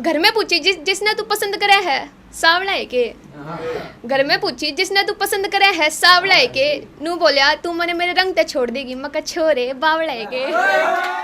घर में पूछी जिसने तू पसंद करे है सावला है के। घर में पूछी जिसने तू पसंद करे है सावला है के। नू बोलिया तू मने मेरे रंग ते छोड़ देगी। मका छोरे बावला है के।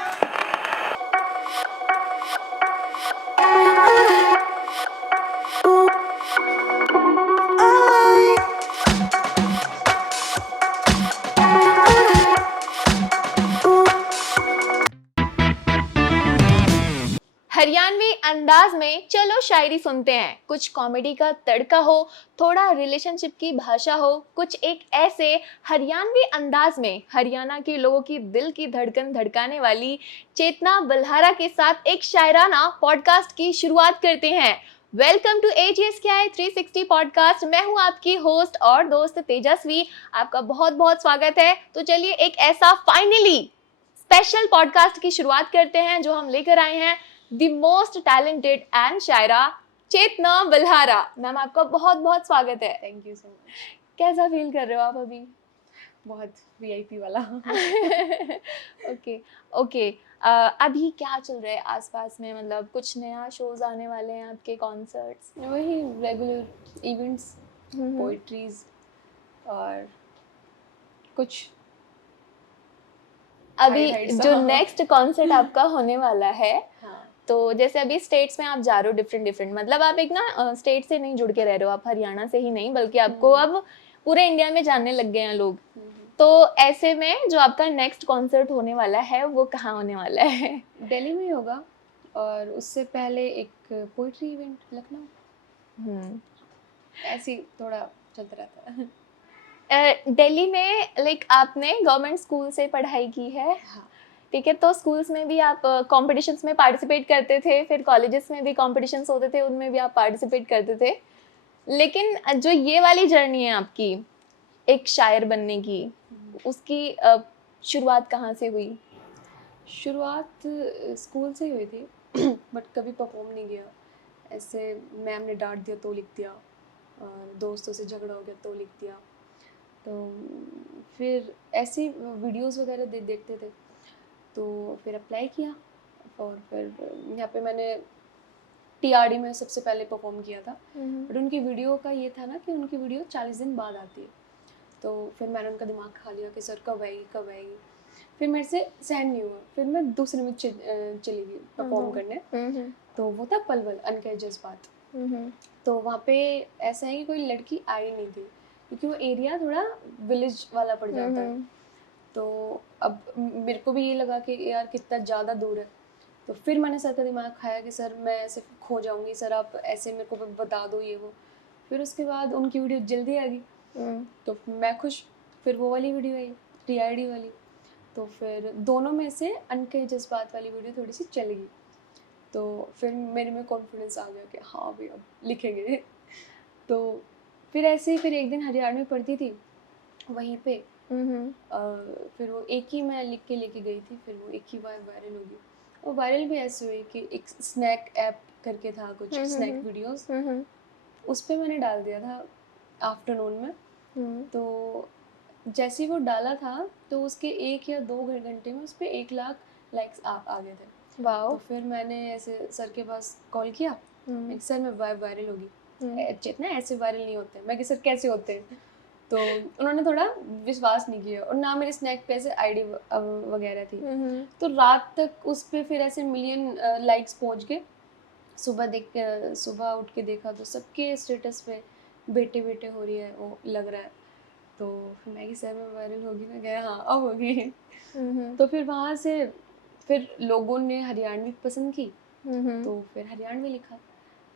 हरियाणवी अंदाज में चलो शायरी सुनते हैं। कुछ कॉमेडी का तड़का हो, थोड़ा रिलेशनशिप की भाषा हो, कुछ एक ऐसे हरियाणवी अंदाज में हरियाणा के लोगों की दिल की धड़कन धड़काने वाली चेतना बल्हारा के साथ एक शायराना पॉडकास्ट की शुरुआत करते हैं। Welcome to AGSKI 360 podcast. मैं हूं आपकी होस्ट और दोस्त तेजस्वी। आपका बहुत बहुत स्वागत है। तो चलिए एक ऐसा फाइनली स्पेशल पॉडकास्ट की शुरुआत करते हैं जो हम लेकर आए हैं द मोस्ट टैलेंटेड एंड शायरा चेतना बल्हारा। मैम आपका बहुत बहुत स्वागत है। Thank you so much. कैसा फील कर रहे हो आप अभी? बहुत VIP वाला। Okay okay. अभी क्या चल रहा है आसपास में? मतलब कुछ नया शोज आने वाले हैं आपके, कॉन्सर्ट्स? वही रेगुलर इवेंट्स, पोइट्रीज और कुछ अभी जो नेक्स्ट कॉन्सर्ट आपका होने वाला है, हाँ। तो जैसे अभी स्टेट्स में आप जा रहे हो डिफरेंट मतलब आप एक ना स्टेट से नहीं जुड़ के रह रहे हो, आप हरियाणा से ही नहीं बल्कि आपको अब पूरे इंडिया में जानने लग गए हैं लोग। तो ऐसे में जो आपका नेक्स्ट कॉन्सर्ट होने वाला है वो कहाँ होने वाला है? दिल्ली में होगा और उससे पहले एक पोइट्री इवेंट लखनऊ। ऐसे ही थोड़ा चलता रहता है। दिल्ली में लाइक आपने गवर्नमेंट स्कूल से पढ़ाई की है? हाँ। ठीक है, तो स्कूल्स में भी आप कॉम्पिटिशन्स में पार्टिसिपेट करते थे, फिर कॉलेजेस में भी कॉम्पिटिशन्स होते थे, उनमें भी आप पार्टिसिपेट करते थे। लेकिन जो ये वाली जर्नी है आपकी एक शायर बनने की, उसकी शुरुआत कहाँ से हुई? शुरुआत स्कूल से हुई थी बट कभी परफॉर्म नहीं किया। ऐसे मैम ने डांट दिया तो लिख दिया और दोस्तों से झगड़ा हो गया तो लिख दिया। तो फिर ऐसी वीडियोस वगैरह देखते थे तो फिर अप्लाई किया और फिर यहाँ पे मैंने TRD में सबसे पहले परफॉर्म किया था। बट उनकी वीडियो का ये था ना कि उनकी वीडियो 40 दिन बाद आती है। तो फिर मैंने उनका दिमाग खा लिया कि सर कब आएगी। फिर मेरे से सहन नहीं हुआ, फिर मैं दूसरे में चली गई परफॉर्म करने। तो वो था पलवल अनकहे जज्बात। तो वहाँ पे ऐसा है कि कोई लड़की आई नहीं थी क्योंकि वो एरिया थोड़ा विलेज वाला पड़ जाता है। तो अब मेरे को भी ये लगा कि यार कितना ज़्यादा दूर है। तो फिर मैंने सर का दिमाग खाया कि सर मैं ऐसे खो जाऊंगी, सर आप ऐसे मेरे को बता दो ये वो। फिर उसके बाद उनकी वीडियो जल्दी आ गई तो मैं खुश। फिर वो वाली वीडियो आई TRD वाली। तो फिर दोनों में से अनकहे जज्बात वाली वीडियो थोड़ी सी चल गई। तो फिर मेरे में कॉन्फिडेंस आ गया कि हाँ भाई अब लिखेंगे। तो फिर ऐसे ही फिर एक दिन हरियाणा में पढ़ती थी वहीं पे। फिर वो एक ही मैं लिख के लेके गई थी, फिर वो एक ही बार वायरल हो गई। और वायरल भी ऐसे हुई कि एक स्नैक ऐप करके था कुछ, स्नैक वीडियोस, उस पर मैंने डाल दिया था आफ्टरनून में। तो जैसे ही वो डाला था तो उसके 1 या 2 घंटे में उस पर 1 लाख लाइक्स आ गए थे। वाओ। तो फिर मैंने ऐसे सर के पास कॉल किया, सर मैं वायरल होगी। जितना ऐसे वायरल नहीं होते। मैं कि सर कैसे होते हैं? तो उन्होंने थोड़ा विश्वास नहीं किया और ना मेरे स्नैक पे ऐसे ID वगैरह थी। तो रात तक उस पर फिर ऐसे मिलियन लाइक्स पहुंच गए। सुबह उठ के देखा तो सबके स्टेटस पे बेटे बेटे हो रही है, वो लग रहा है। तो फिर मैं कि सर मैं वायरल होगी ना? गया हाँ अब होगी। तो फिर वहाँ से फिर लोगों ने हरियाणवी पसंद की तो फिर हरियाणवी लिखा।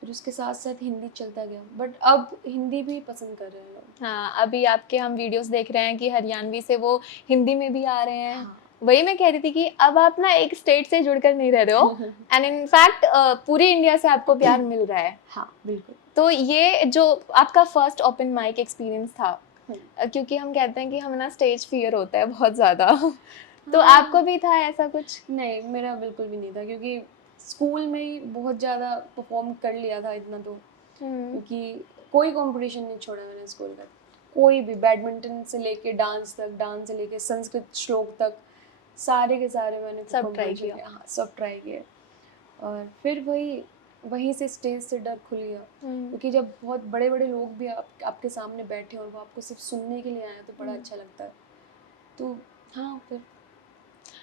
फिर उसके साथ साथ हिंदी चलता गया, बट अब हिंदी भी पसंद कर रहे हैं लोग। हाँ, अभी आपके हम वीडियोस देख रहे हैं कि हरियाणवी से वो हिंदी में भी आ रहे हैं। हाँ। वही मैं कह रही थी कि अब आप ना एक स्टेट से जुड़कर नहीं रह रहे हो एंड इनफैक्ट पूरे इंडिया से आपको प्यार मिल रहा है। हाँ बिल्कुल। तो ये जो आपका फर्स्ट ओपन माइक एक्सपीरियंस था, क्योंकि हम कहते हैं कि हमें ना स्टेज फियर होता है बहुत ज्यादा। तो आपको भी था ऐसा कुछ? नहीं, मेरा बिल्कुल भी नहीं था क्योंकि स्कूल में ही बहुत ज़्यादा परफॉर्म कर लिया था इतना तो। क्योंकि कोई कंपटीशन नहीं छोड़ा मैंने स्कूल का। कोई भी, बैडमिंटन से लेके डांस तक, डांस से लेके संस्कृत श्लोक तक, सारे के सारे मैंने सब ट्राई किया। हाँ सब ट्राई किए। और फिर वही वहीं से स्टेज से डर खुल गया, क्योंकि जब बहुत बड़े बड़े लोग भी आपके सामने बैठे और वो आपको सिर्फ सुनने के लिए आए तो बड़ा अच्छा लगता है। तो हाँ फिर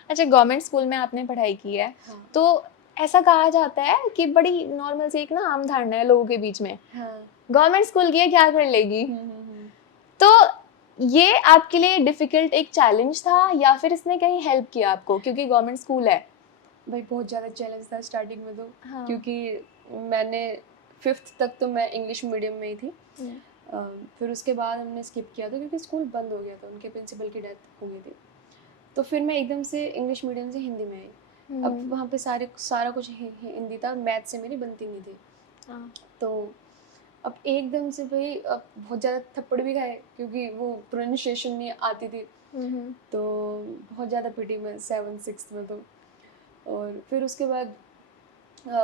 अच्छा, गवर्नमेंट स्कूल में आपने पढ़ाई की है, हाँ तो ऐसा कहा जाता है कि बड़ी नॉर्मल सी एक ना आम धारणा है लोगों के बीच में, हाँ गवर्नमेंट स्कूल की है क्या कर लेगी। हम्म। तो ये आपके लिए डिफिकल्ट एक चैलेंज था या फिर इसने कहीं हेल्प किया आपको, क्योंकि गवर्नमेंट स्कूल है। भाई बहुत ज़्यादा चैलेंज था स्टार्टिंग में तो, हाँ। क्योंकि मैंने 5th तक तो मैं इंग्लिश मीडियम में ही थी। फिर उसके बाद हमने स्किप किया था क्योंकि स्कूल बंद हो गया था, उनके प्रिंसिपल की डेथ हो गई थी। तो फिर मैं एकदम से इंग्लिश मीडियम से हिंदी में आई। अब वहाँ पे सारा कुछ हिंदी था, मैथ से मेरी बनती नहीं थी। हाँ। तो अब एकदम से भाई अब बहुत ज़्यादा थप्पड़ भी खाए क्योंकि वो प्रोनाउंसिएशन नहीं आती थी। तो बहुत ज़्यादा पिटी मैं 7th 6th में तो। और फिर उसके बाद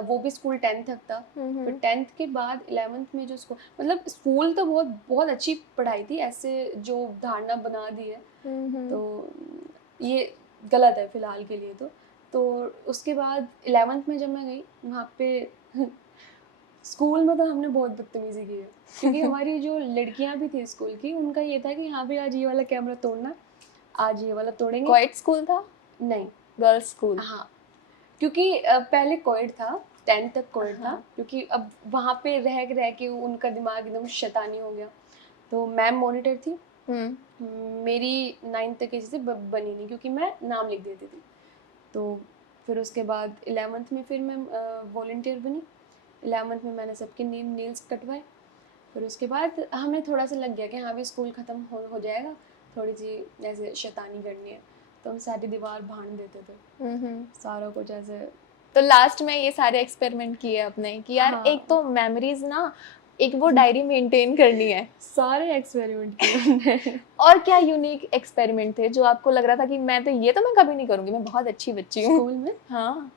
वो भी स्कूल 10th तक था। फिर 10th के बाद 11th में जो स्कूल, मतलब स्कूल तो बहुत बहुत अच्छी पढ़ाई थी, ऐसे जो धारणा बना दी है तो ये गलत है फिलहाल के लिए तो उसके बाद 11th में जब मैं गई वहाँ पे स्कूल में तो हमने बहुत बदतमीजी की है, क्योंकि हमारी जो लड़कियां भी थी स्कूल की, उनका ये था कि हाँ भी आज ये वाला कैमरा तोड़ना, आज ये वाला तोड़ेंगे। कोएड स्कूल था? नहीं, गर्ल्स स्कूल। हाँ, क्योंकि पहले कोएड था, 10th तक कोएड था, क्योंकि अब वहाँ पे रह के उनका दिमाग एकदम शैतानी हो गया। तो मैम मॉनिटर थी, मेरी 9th तक किसी से बनी नहीं क्योंकि मैं नाम लिख देती थी। तो फिर उसके बाद 11th में फिर मैं वॉलंटियर बनी। 11th में मैंने सबके नेल्स कटवाए। फिर उसके बाद हमें थोड़ा सा लग गया कि हाँ भी स्कूल ख़त्म हो जाएगा, थोड़ी सी ऐसे शैतानी करनी है, तो हम सारी दीवार भांड देते थे, सारा कुछ ऐसे। तो लास्ट में ये सारे एक्सपेरिमेंट किए आपने कि यार हाँ। एक तो मेमोरीज ना, एक वो डायरी मेंटेन करनी है। सारे एक्सपेरिमेंट किए हमने। और क्या यूनिक एक्सपेरिमेंट थे जो आपको लग रहा था कि मैं तो कभी नहीं करूंगी, मैं बहुत अच्छी बच्ची हूँ स्कूल में? हाँ।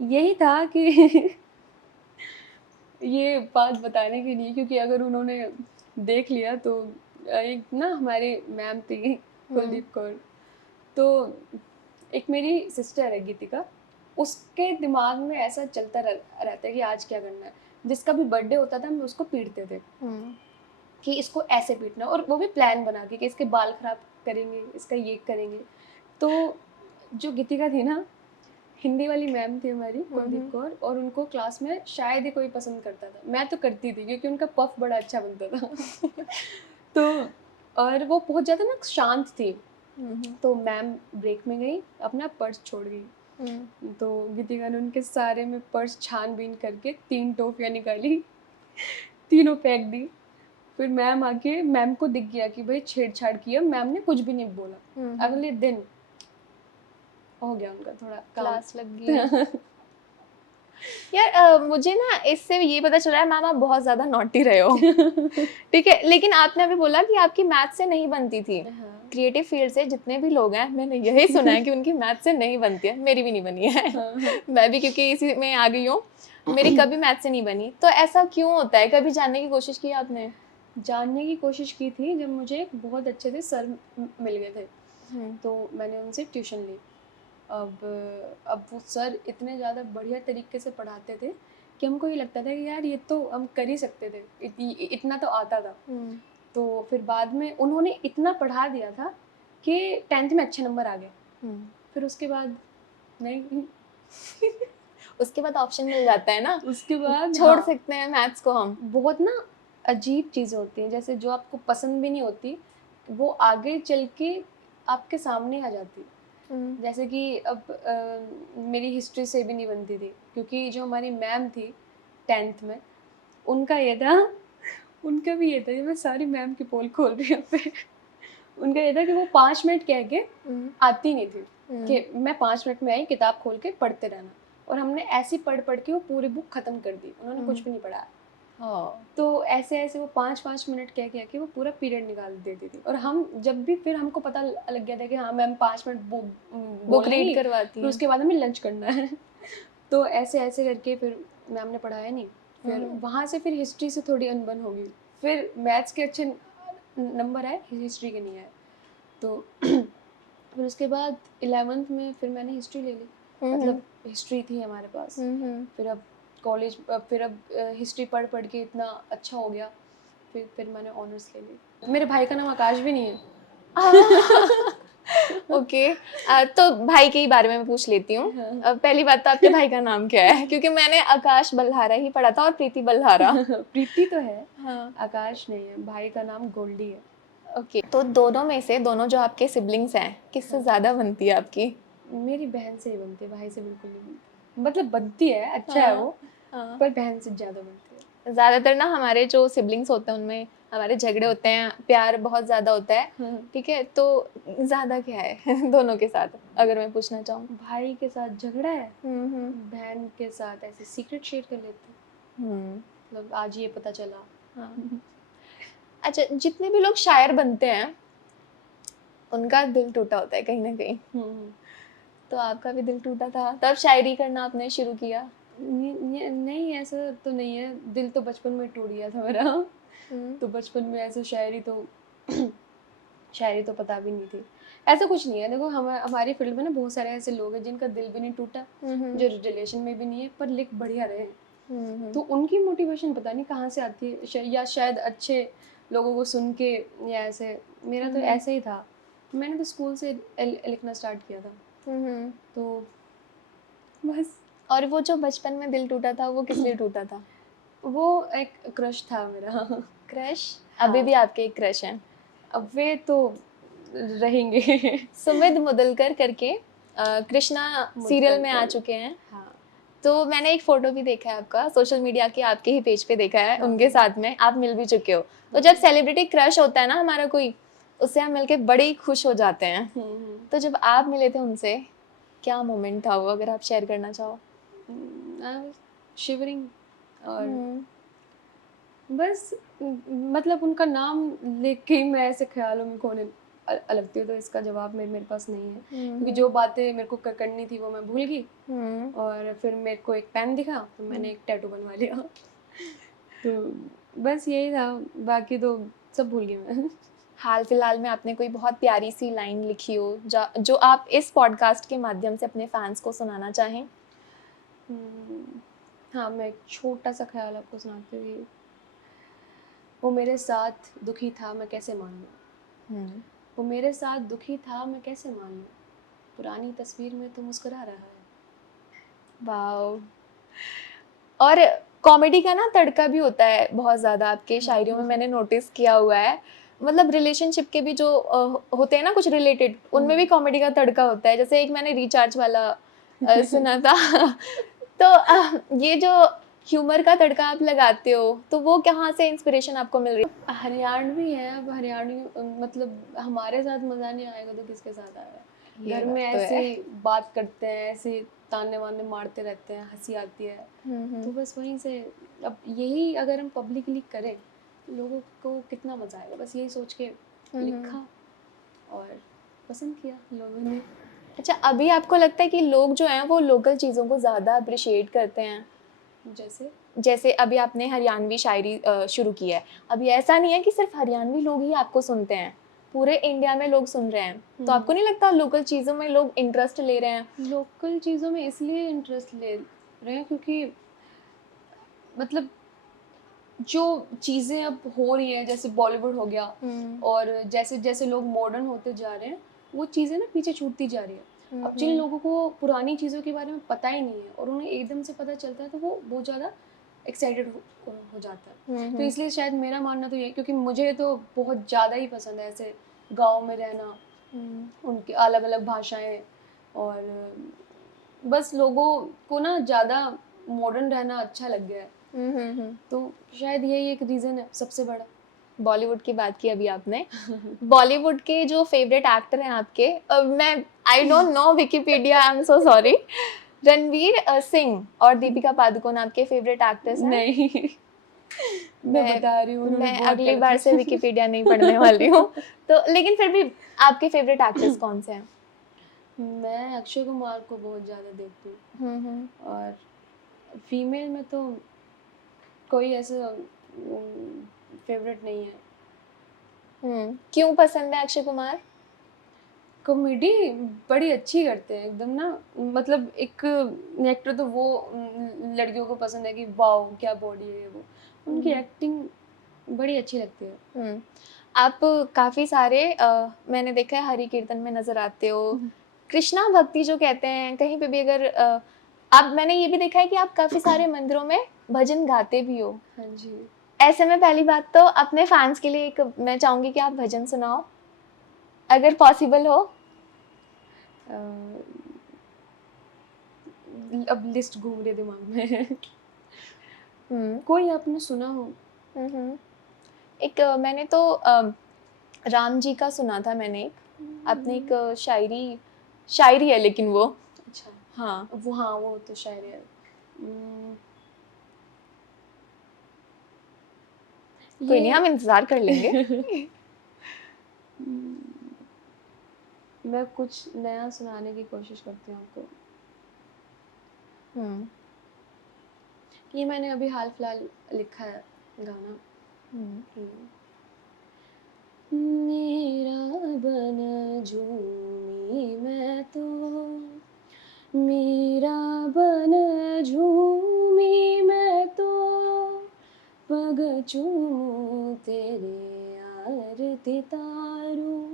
यही था कि ये बात बताने की नहीं, क्योंकि अगर उन्होंने देख लिया तो एक ना हमारी मैम थी कुलदीप कौर, तो एक मेरी सिस्टर है गीतिका, उसके दिमाग में ऐसा चलता रहता है कि आज क्या करना है। जिसका भी बर्थडे होता था हम उसको पीटते थे कि इसको ऐसे पीटना, और वो भी प्लान बना के कि इसके बाल खराब करेंगे, इसका ये करेंगे। तो जो गीतिका थी ना, हिंदी वाली मैम थी हमारी कुलदीप कौर, और उनको क्लास में शायद ही कोई पसंद करता था। मैं तो करती थी क्योंकि उनका पफ बड़ा अच्छा बनता था। तो और वो बहुत ज़्यादा ना शांत थी। तो मैम ब्रेक में गई, अपना पर्स छोड़ गई। तो गीतिका ने उनके सारे में पर्स छानबीन करके 3 टॉफियाँ निकाली, तीनों फेंक दी। फिर मैम आके, मैम को दिख गया कि भाई छेड़छाड़ किया, मैम ने कुछ भी नहीं बोला। अगले दिन हो गया उनका थोड़ा क्लास लग गई। यार मुझे ना इससे ये पता चल रहा है मैम आप बहुत ज्यादा नॉटी रहे हो। ठीक है, लेकिन आपने अभी बोला कि आपकी मैथ से नहीं बनती थी। क्रिएटिव फील्ड से जितने भी लोग हैं मैंने यही सुना है कि उनकी मैथ से नहीं बनती है, मेरी भी नहीं बनी है। मैं भी क्योंकि इसी में आ गई हूँ, मेरी कभी मैथ से नहीं बनी। तो ऐसा क्यों होता है, कभी जानने की कोशिश की आपने? जानने की कोशिश की थी जब मुझे एक बहुत अच्छे से सर मिल गए थे, तो मैंने उनसे ट्यूशन ली। अब वो सर इतने ज़्यादा बढ़िया तरीके से पढ़ाते थे कि हमको ये लगता था कि यार ये तो हम कर ही सकते थे, इतना तो आता था। तो फिर बाद में उन्होंने इतना पढ़ा दिया था कि 10th में अच्छे नंबर आ गए। फिर उसके बाद नहीं। उसके बाद ऑप्शन मिल जाता है ना, उसके बाद छोड़ सकते हैं मैथ्स को हम। बहुत ना अजीब चीज़ें होती हैं, जैसे जो आपको पसंद भी नहीं होती वो आगे चल के आपके सामने आ जाती। जैसे कि अब मेरी हिस्ट्री से भी नहीं बनती थी, क्योंकि जो हमारी मैम थी 10th में, उनका ये था, उनका भी ये था, ये मैं सारी मैम की पोल खोल रही हूँ पे। उनका ये था कि वो 5 मिनट कह के आती नहीं थी कि मैं 5 मिनट में आई, किताब खोल के पढ़ते रहना। और हमने ऐसी पढ़ के वो पूरी बुक खत्म कर दी, उन्होंने कुछ भी नहीं पढ़ा। तो ऐसे ऐसे वो 5-5 मिनट कह के वो पूरा पीरियड निकाल देती थी। और हम जब भी, फिर हमको पता लग गया था कि हाँ मैम 5 मिनट बुक रीड करवाती है, उसके बाद हमें लंच करना है। तो ऐसे ऐसे करके फिर मैम ने पढ़ाया नहीं। फिर वहाँ से फिर हिस्ट्री से थोड़ी अनबन हो गई, फिर मैथ्स के अच्छे नंबर आए, हिस्ट्री के नहीं आए। तो फिर उसके बाद 11th में फिर मैंने हिस्ट्री ले ली। मतलब हिस्ट्री थी हमारे पास। हम्म। फिर अब कॉलेज, फिर अब हिस्ट्री पढ़ पढ़ के इतना अच्छा हो गया, फिर मैंने ऑनर्स ले ली। मेरे भाई का नाम आकाश भी नहीं है। ओके। तो भाई के ही बारे में मैं पूछ लेती हूँ। हाँ। पहली बात तो आपके भाई का नाम क्या है? क्योंकि मैंने आकाश बल्हारा ही पढ़ा था और प्रीति बल्हारा। प्रीति तो है, हाँ। आकाश नहीं है। भाई का नाम गोल्डी है। ओके, तो दोनों में से, दोनों जो आपके सिबलिंग्स हैं, किससे हाँ। ज्यादा बनती है आपकी? मेरी बहन से ही बनती है, भाई से बिल्कुल नहीं बनती। मतलब बनती है, अच्छा है हाँ। वो, हाँ। पर बहन से ज़्यादा बनती है। ज्यादातर ना हमारे जो सिबलिंग्स होते हैं उनमें हमारे झगड़े होते हैं, प्यार बहुत ज्यादा होता है। हाँ। ठीक है, तो ज्यादा क्या है दोनों के साथ, अगर मैं पूछना चाहूँ? भाई के साथ झगड़ा है, हम्म। बहन के साथ ऐसे सीक्रेट शेयर कर लेते हैं। मतलब आज ये पता चला। हाँ। अच्छा, जितने भी लोग शायर बनते हैं उनका दिल टूटा होता है कहीं ना कहीं, हम्म। तो आपका भी दिल टूटा था तब शायरी करना आपने शुरू किया? नहीं, ऐसा तो नहीं है। दिल तो बचपन में टूट गया था मेरा। तो बचपन में ऐसे शायरी तो पता भी नहीं थी। ऐसा कुछ नहीं है, देखो हमारी फील्ड में ना बहुत सारे ऐसे लोग हैं जिनका दिल भी नहीं टूटा, जो रिलेशन में भी नहीं है, पर लिख बढ़िया रहे हैं। तो उनकी मोटिवेशन पता नहीं कहाँ से आती है, या शायद अच्छे लोगों को सुन के, या ऐसे। मेरा तो ऐसे ही था, मैंने तो स्कूल से लिखना स्टार्ट किया था, तो बस। और वो जो बचपन में दिल टूटा था वो किस लिए टूटा था? वो एक क्रश था मेरा। क्रश? हाँ। अभी भी आपके एक क्रश हैं? अब वे तो रहेंगे। सुमित मुदलकर करके कृष्णा सीरियल में आ मुदलकर। चुके हैं। हाँ। तो मैंने एक फोटो भी देखा है आपका सोशल मीडिया के, आपके ही पेज पे देखा है, हाँ। उनके साथ में आप मिल भी चुके हो। तो जब सेलिब्रिटी क्रश होता है ना हमारा कोई, उससे हम मिलके बड़े ही खुश हो जाते हैं। तो जब आप मिले थे उनसे, क्या मोमेंट था वो, अगर आप शेयर करना चाहो? शिवरिंग, और बस मतलब उनका नाम लेके ही मैं ऐसे ख्यालों में खोने लगती हूँ। तो इसका जवाब मेरे पास नहीं है, क्योंकि जो बातें मेरे को करनी थी वो मैं भूल गई। और फिर मेरे को एक पेन दिखा तो मैंने एक टैटू बनवा लिया। तो बस यही था, बाकी तो सब भूल गई मैं। हाल फिलहाल में आपने कोई बहुत प्यारी सी लाइन लिखी हो जो आप इस पॉडकास्ट के माध्यम से अपने फैंस को सुनाना चाहें? हाँ, मैं एक छोटा सा ख्याल आपको सुनाती हूँ। वो मेरे साथ दुखी था, मैं कैसे मान लूँ। वो मेरे साथ दुखी था, मैं कैसे मान लूँ। पुरानी तस्वीर में तो मुस्कुरा रहा है। वाओ। और कॉमेडी का ना तड़का भी होता है बहुत ज़्यादा आपके शायरियों में, मैंने नोटिस किया हुआ है। मतलब रिलेशनशिप के भी जो होते हैं ना कुछ रिलेटेड, उनमें भी कॉमेडी का तड़का होता है। जैसे एक मैंने रिचार्ज वाला सुना था। तो ये जो ह्यूमर का तड़का आप लगाते हो, तो वो कहाँ से इंस्पिरेशन आपको मिल रही है? हरियाणवी है, अब हरियाणवी मतलब हमारे साथ मज़ा नहीं आएगा तो किसके साथ आएगा। ये घर बात में तो ऐसे है। बात करते हैं, ऐसे ताने वाने मारते रहते हैं, हंसी आती है। तो बस वहीं से, अब यही अगर हम पब्लिकली करें तो लोगों को कितना मज़ा आएगा, बस यही सोच के लिखा और पसंद किया लोगों ने। अच्छा, अभी आपको लगता है कि लोग जो हैं वो लोकल चीज़ों को ज़्यादा अप्रिशिएट करते हैं? जैसे अभी आपने हरियाणवी शायरी शुरू की है, अभी ऐसा नहीं है कि सिर्फ हरियाणवी लोग ही आपको सुनते हैं, पूरे इंडिया में लोग सुन रहे हैं। तो आपको नहीं लगता लोकल चीज़ों में लोग इंटरेस्ट ले रहे हैं? लोकल चीज़ों में इसलिए इंटरेस्ट ले रहे हैं क्योंकि मतलब जो चीज़ें अब हो रही हैं, जैसे बॉलीवुड हो गया, और जैसे जैसे लोग मॉडर्न होते जा रहे हैं, वो चीज़ें ना पीछे छूटती जा रही है। अब जिन लोगों को पुरानी चीज़ों के बारे में पता ही नहीं है और उन्हें एकदम से पता चलता है, तो वो बहुत ज़्यादा एक्साइटेड हो जाता है। तो इसलिए शायद मेरा मानना तो ये है, क्योंकि मुझे तो बहुत ज़्यादा ही पसंद है ऐसे गाँव में रहना, उनकी अलग अलग भाषाएं, और बस लोगों को ना ज़्यादा मॉडर्न रहना अच्छा लग गया है। तो शायद यही एक रीज़न है सबसे बड़ा। बॉलीवुड की बात की अभी आपने, बॉलीवुड के जो फेवरेट एक्टर हैं आपके, मैं I don't know Wikipedia, I am so sorry. Ranveer Singh और दीपिका पादुकोण आपके फेवरेट एक्टर्स हैं? नहीं। मैं बता रही हूँ, मैं अगली बार से विकिपीडिया नहीं पढ़ने वाली हूँ। तो लेकिन फिर भी आपके फेवरेट एक्टर्स कौन से हैं? मैं अक्षय कुमार को बहुत ज़्यादा देखती हूँ, और फीमेल में तो कोई ऐसा फेवरेट नहीं है। क्यों पसंद है अक्षय कुमार? कॉमेडी बड़ी अच्छी करते हैं एकदम ना, मतलब एक एक्टर तो वो लड़कियों को पसंद है कि वाओ क्या बॉडी है वो, उनकी एक्टिंग बड़ी अच्छी लगती है। आप काफ़ी सारे मैंने देखा है हरि कीर्तन में नज़र आते हो, कृष्णा भक्ति जो कहते हैं कहीं पे भी अगर आप, मैंने ये भी देखा है कि आप काफ़ी सारे मंदिरों में भजन गाते भी हो। हाँ जी। ऐसे में पहली बात तो अपने फैंस के लिए एक मैं चाहूँगी कि आप भजन सुनाओ अगर पॉसिबल हो। अ, अब लिस्ट घूम रही है दिमाग में। कोई आपने सुना हो? एक मैंने तो राम जी का सुना था मैंने एक, अपने एक शायरी है लेकिन वो, अच्छा, हाँ वो तो शायद है। कोई नहीं, हम इंतजार कर लेंगे। मैं कुछ नया सुनाने की कोशिश करती हूँ आपको। ये मैंने अभी हाल फिलहाल लिखा है गाना। मेरा बन झूमी मैं तो, मेरा बन झूमी मैं तो, पग चूमूं तेरे आरती तारूं,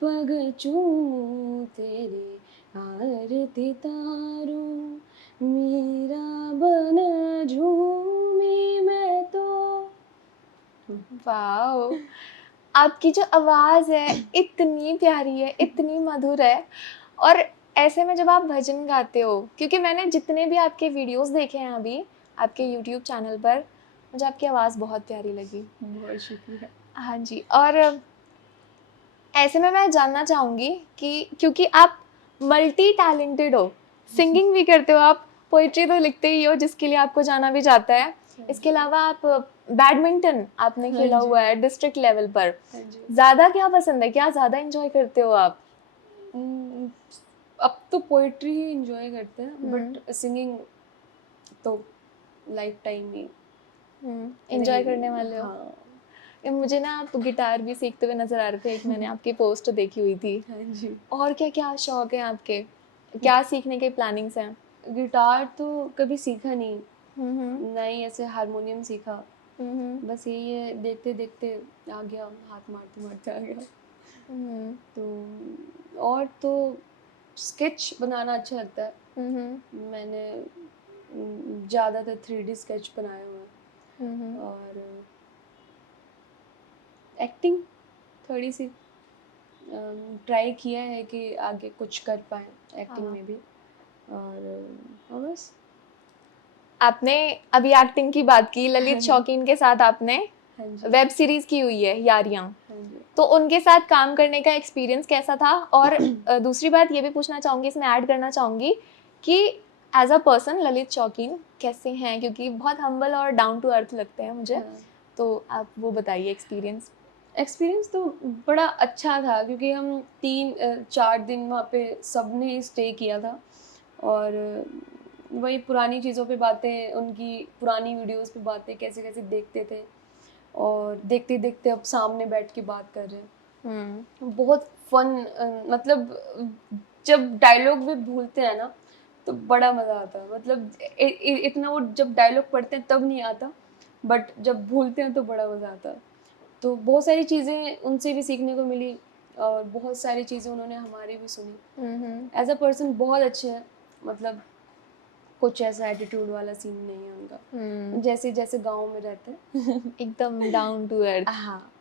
पग चूमूं तेरे आरती तारूं, मेरा बन झूमी मैं तो। वाओ, आपकी जो आवाज़ है इतनी प्यारी है, इतनी मधुर है। और ऐसे में जब आप भजन गाते हो, क्योंकि मैंने जितने भी आपके वीडियोस देखे हैं अभी आपके यूट्यूब चैनल पर, मुझे आपकी आवाज़ बहुत प्यारी लगी। बहुत शुक्रिया। हाँ जी। और ऐसे में मैं जानना चाहूँगी कि क्योंकि आप मल्टी टैलेंटेड हो, सिंगिंग भी करते हो आप, पोइट्री तो लिखते ही हो जिसके लिए आपको जाना भी जाता है, इसके अलावा आप बैडमिंटन आपने खेला हुआ है डिस्ट्रिक्ट लेवल पर। ज़्यादा क्या पसंद है, क्या ज़्यादा एंजॉय करते हो आप? अब तो पोइट्री ही इंजॉय करते हैं, बट सिंगिंग तो लाइफ टाइम ही एंजॉय करने वाले हो। हाँ। मुझे ना आप गिटार भी सीखते हुए नजर आ रहे थे, एक मैंने आपकी पोस्ट देखी हुई थी। हाँ जी। और क्या क्या शौक है आपके, क्या सीखने के प्लानिंग्स हैं? गिटार तो कभी सीखा नहीं, ना ही ऐसे हारमोनियम सीखा, बस यही है देखते देखते आ गया, हाथ मारते मारते आ गया। तो और तो स्केच बनाना अच्छा लगता है। मैंने ज़्यादातर 3D स्केच बनाए हुए हैं, और एक्टिंग थोड़ी सी ट्राई किया है कि आगे कुछ कर पाए एक्टिंग में भी। और बस। आपने अभी एक्टिंग की बात की, ललित शौकीन के साथ आपने वेब सीरीज की हुई है यारियां, तो उनके साथ काम करने का एक्सपीरियंस कैसा था? और दूसरी बात ये भी पूछना चाहूँगी, इसमें ऐड करना चाहूँगी कि एज अ पर्सन ललित शौकीन कैसे हैं, क्योंकि बहुत हम्बल और डाउन टू अर्थ लगते हैं मुझे। तो आप वो बताइए एक्सपीरियंस तो बड़ा अच्छा था, क्योंकि हम 3-4 दिन वहाँ पे सब ने स्टे किया था, और वही पुरानी चीज़ों पे बातें, उनकी पुरानी वीडियोस पे बातें कैसे कैसे देखते थे, और देखते देखते अब सामने बैठ के बात कर रहे हैं। बहुत फन, मतलब जब डायलॉग भी भूलते हैं ना तो बड़ा मज़ा आता है, मतलब इतना वो जब डायलॉग पढ़ते हैं तब नहीं आता, बट जब भूलते हैं तो बड़ा मज़ा आता है। तो बहुत सारी चीज़ें उनसे भी सीखने को मिली, और बहुत सारी चीज़ें उन्होंने हमारी भी सुनी। एज अ पर्सन बहुत अच्छे हैं, मतलब कुछ ऐसा एटीट्यूड वाला सीन नहीं है उनका, जैसे जैसे गांव में रहते हैं। एकदम डाउन टू अर्थ। हाँ।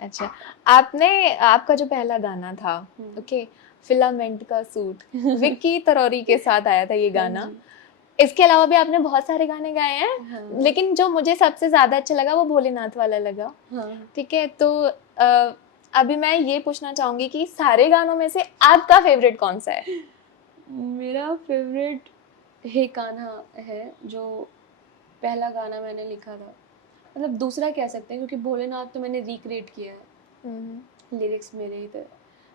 अच्छा, आपका जो पहला गाना था, ओके, फिलामेंट का सूट, विक्की तरोरी के साथ आया था ये गाना। इसके अलावा भी आपने बहुत सारे गाने गाए हैं, लेकिन जो मुझे सबसे ज्यादा अच्छा लगा वो भोलेनाथ वाला लगा। ठीक है, तो अभी मैं ये पूछना चाहूंगी कि सारे गानों में से आपका फेवरेट कौन सा है? मेरा फेवरेट हे कान्हा है, जो पहला गाना मैंने लिखा था, मतलब दूसरा कह सकते हैं, क्योंकि भोलेनाथ तो मैंने रिक्रिएट किया है, लिरिक्स मेरे ही थे,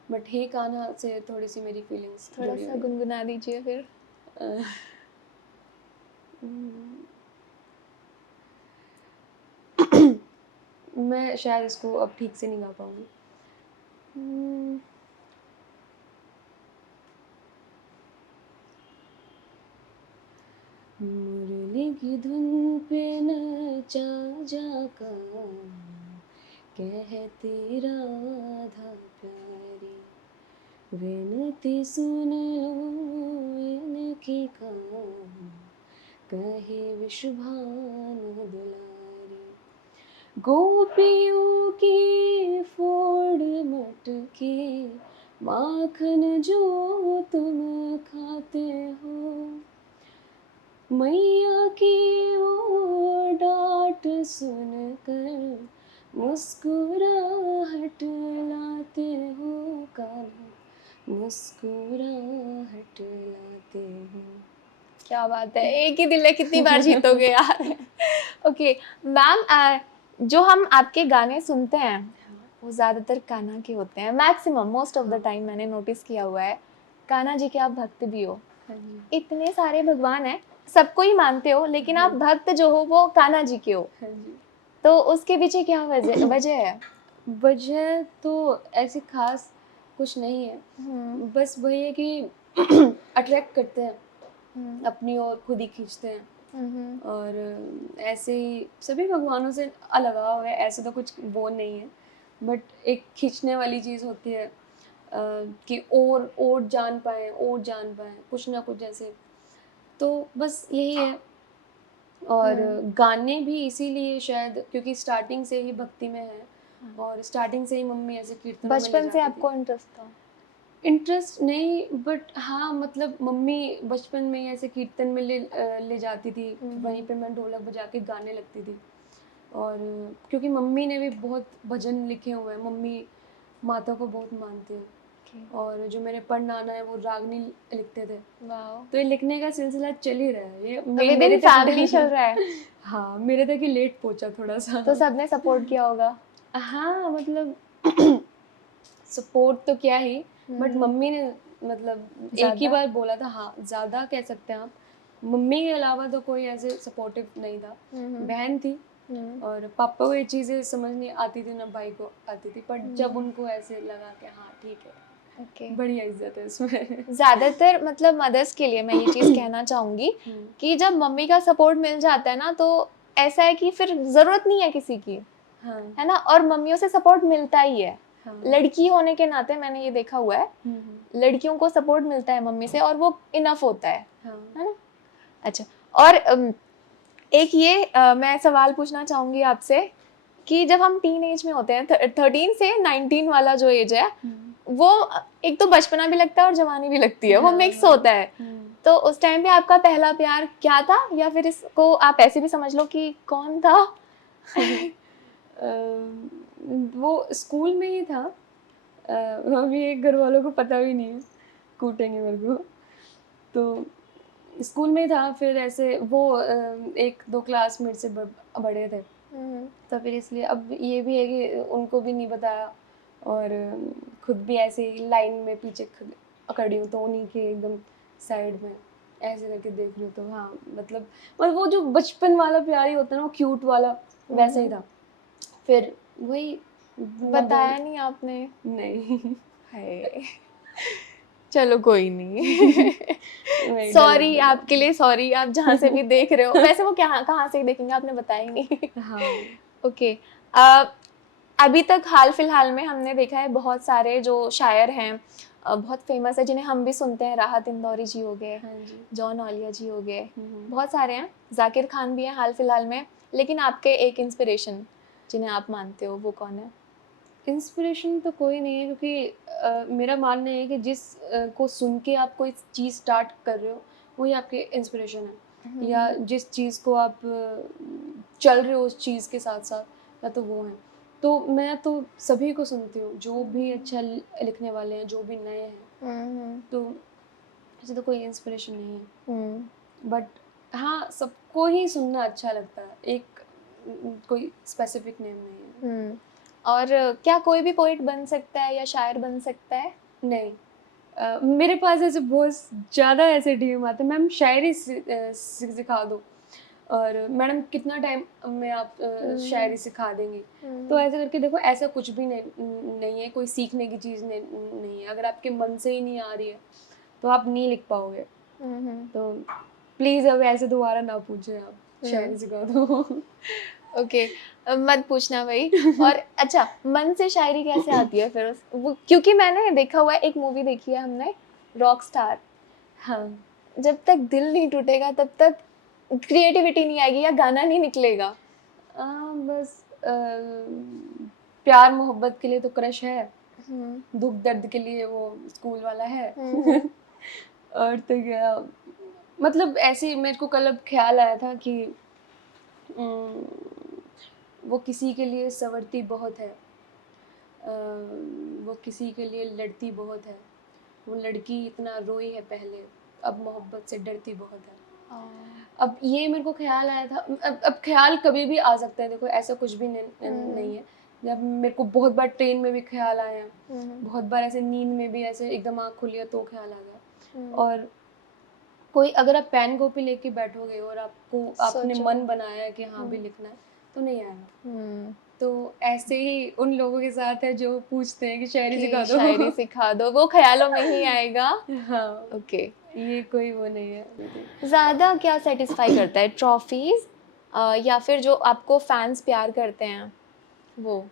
बट हे कान्हा से थोड़ी सी मेरी फीलिंग्स थोड़ा सा गुनगुना दीजिए फिर। मैं शायद इसको अब ठीक से नहीं गा पाऊंगी। मुरली की धुन पे नचा जा कान्हा, कहती राधा प्यारी, विनती सुन लो इनकी कान्हा, कहे विषभान दुलारी। गोपियों की फोड़ मटकी, माखन जो तुम खाते हो, मैया की वो डांट सुनकर मुस्कुराहट लाते हो कान्हा, मुस्कुराहट लाते हो। क्या बात है, एक ही दिल है, कितनी बार जीतोगे यार। ओके मैम, जो हम आपके गाने सुनते हैं वो ज्यादातर कान्हा के होते हैं, maximum most of the time मैंने नोटिस किया हुआ है। कान्हा जी के आप भक्त भी हो, हाँ जी, इतने सारे भगवान हैं, सबको ही मानते हो, लेकिन आप भक्त जो हो वो कान्हा जी के हो, हाँ जी। तो उसके पीछे क्या वजह है? वजह तो ऐसी खास कुछ नहीं है, बस वही है कि अट्रैक्ट करते हैं अपनी ओर, खुद ही खींचते हैं। और ऐसे ही सभी भगवानों से अलगाव है, ऐसे तो कुछ वो नहीं है, बट एक खींचने वाली चीज़ होती है कि और जान पाए, और जान पाए, कुछ ना कुछ ऐसे। तो बस यही है। और गाने भी इसीलिए शायद क्योंकि स्टार्टिंग से ही भक्ति में है, और स्टार्टिंग से ही मम्मी ऐसे कीर्तनों में ले बचपन से जाती आपको थी। इंटरेस्ट था? इंटरेस्ट नहीं, बट हाँ मतलब मम्मी बचपन में ही ऐसे कीर्तन में ले जाती थी, वहीं पे मैं ढोलक बजा के गाने लगती थी। और क्योंकि मम्मी ने भी बहुत भजन लिखे हुए हैं, मम्मी माता को बहुत मानती है, और जो मेरे परनाना है वो रागनी लिखते थे। वाओ, तो ये लिखने का सिलसिला चल ही रहा है, ये विद मेरे इन तक फैमिली चल रहा है। हाँ मेरे तक ही लेट पहुंचा थोड़ा सा। तो सबने सपोर्ट किया होगा? हाँ मतलब सपोर्ट तो क्या ही, बट मम्मी ने मतलब एक ही बार बोला था, हाँ ज़्यादा कह सकते हैं आप, मम्मी के अलावा तो कोई ऐसे सपोर्टिव नहीं था। बहन थी, और पापा को ये चीज़ें समझ नहीं आती थी, ना भाई को आती थी, पर जब उनको ऐसे लगा कि हाँ ठीक है, ओके, बढ़िया इज्जत है इसमें। ज्यादातर मतलब मदर्स के लिए मैं ये चीज कहना चाहूंगी कि जब मम्मी का सपोर्ट मिल जाता है ना, तो ऐसा है कि फिर जरूरत नहीं है किसी की, हाँ है ना, और मम्मियों से सपोर्ट मिलता ही है। हाँ लड़की होने के नाते मैंने ये देखा हुआ है, लड़कियों को सपोर्ट मिलता है मम्मी से और वो इनफ होता है ना। अच्छा, और एक ये मैं सवाल पूछना चाहूंगी आपसे कि जब हम टीन एज में होते हैं, 13 से 19 वाला जो एज है, वो एक तो बचपना भी लगता है और जवानी भी लगती है, वो मिक्स होता है। तो उस टाइम पे आपका पहला प्यार क्या था, या फिर इसको आप ऐसे भी समझ लो कि कौन था? वो स्कूल में ही था, अभी एक घर वालों को पता भी नहीं है, कूटेंगे मेरे को। तो स्कूल में ही था, फिर ऐसे वो एक दो क्लास मेरे से बड़े थे, तो फिर इसलिए अब ये भी है कि उनको भी नहीं बताया, और खुद भी ऐसे ही लाइन में पीछे खड़ी हूँ, तो उन्हीं के एकदम साइड में ऐसे करके देख रही हूँ। तो हाँ मतलब वो जो बचपन वाला प्यार ही होता है ना, वो क्यूट वाला, वैसा ही था। फिर वही बताया नहीं आपने? नहीं। है, चलो कोई नहीं। सॉरी आपके लिए, सॉरी आप जहाँ से भी देख रहे हो। वैसे वो क्या कहाँ से देखेंगे, आपने बताया ही नहीं। हाँ ओके, अभी तक हाल फिलहाल में हमने देखा है बहुत सारे जो शायर हैं, बहुत फेमस है, जिन्हें हम भी सुनते हैं, राहत इंदौरी जी हो गए, हाँ जी, जॉन ओलिया जी हो गए, बहुत सारे हैं, जाकिर खान भी हैं हाल फिलहाल में, लेकिन आपके एक इंस्पिरेशन जिन्हें आप मानते हो वो कौन है? इंस्पिरेशन तो कोई नहीं है, क्योंकि मेरा मानना है कि जिस को सुन के आप कोई चीज़ स्टार्ट कर रहे हो, वही आपके इंस्पिरेशन है, या जिस चीज़ को आप चल रहे हो उस चीज़ के साथ साथ, या तो वो है। तो मैं तो सभी को सुनती हूँ, जो भी अच्छा लिखने वाले हैं, जो भी नए हैं, तो ऐसे तो कोई इंस्पिरेशन नहीं है, बट हाँ सबको ही सुनना अच्छा लगता है, एक कोई स्पेसिफिक नेम नहीं है। और क्या कोई भी पोइट बन सकता है या शायर बन सकता है? नहीं, मेरे पास ऐसे बहुत ज़्यादा ऐसे डीएम आते हैं, मैम शायरी सिखा दो, और मैडम कितना टाइम में आप शायरी सिखा देंगी। तो ऐसे करके देखो, ऐसा कुछ भी नहीं है, कोई सीखने की चीज़ नहीं है। अगर आपके मन से ही नहीं आ रही है तो आप नहीं लिख पाओगे। तो प्लीज अब ऐसे दोबारा ना पूछे, आप शायरी सिखा दो। ओके, मत पूछना भाई। और अच्छा, मन से शायरी कैसे आती है फिर वो, क्योंकि मैंने देखा हुआ है, एक मूवी देखी है हमने, रॉक स्टार। हाँ जब तक दिल नहीं टूटेगा तब तक क्रिएटिविटी नहीं आएगी या गाना नहीं निकलेगा। बस प्यार मोहब्बत के लिए तो क्रश है, दुख दर्द के लिए वो स्कूल वाला है। और तो क्या, मतलब ऐसे मेरे को कल अब ख्याल आया था कि वो किसी के लिए संवरती बहुत है, वो किसी के लिए लड़ती बहुत है, वो लड़की इतना रोई है पहले, अब मोहब्बत से डरती बहुत है। अब ये मेरे को ख्याल आया था। अब ख्याल कभी भी आ सकता है, देखो ऐसा कुछ भी नहीं है। जब मेरे को बहुत बार ट्रेन में भी ख्याल आया, बहुत बार ऐसे नींद में भी ऐसे एकदम आँख खुली तो ख्याल आ गया। और कोई अगर आप पेन कॉपी लेके बैठोगे और आपने मन बनाया कि हाँ भी लिखना है, तो नहीं आएगा। तो ऐसे ही उन लोगों के साथ है जो पूछते हैं कि शायरी सिखा दो, शायरी सिखा दो, वो ख्यालों में ही आएगा। हाँ ओके, ये कोई वो नहीं है। ज्यादा क्या सेटिस्फाई करता है, ट्रॉफीज या फिर जो आपको फैंस प्यार करते हैं वो?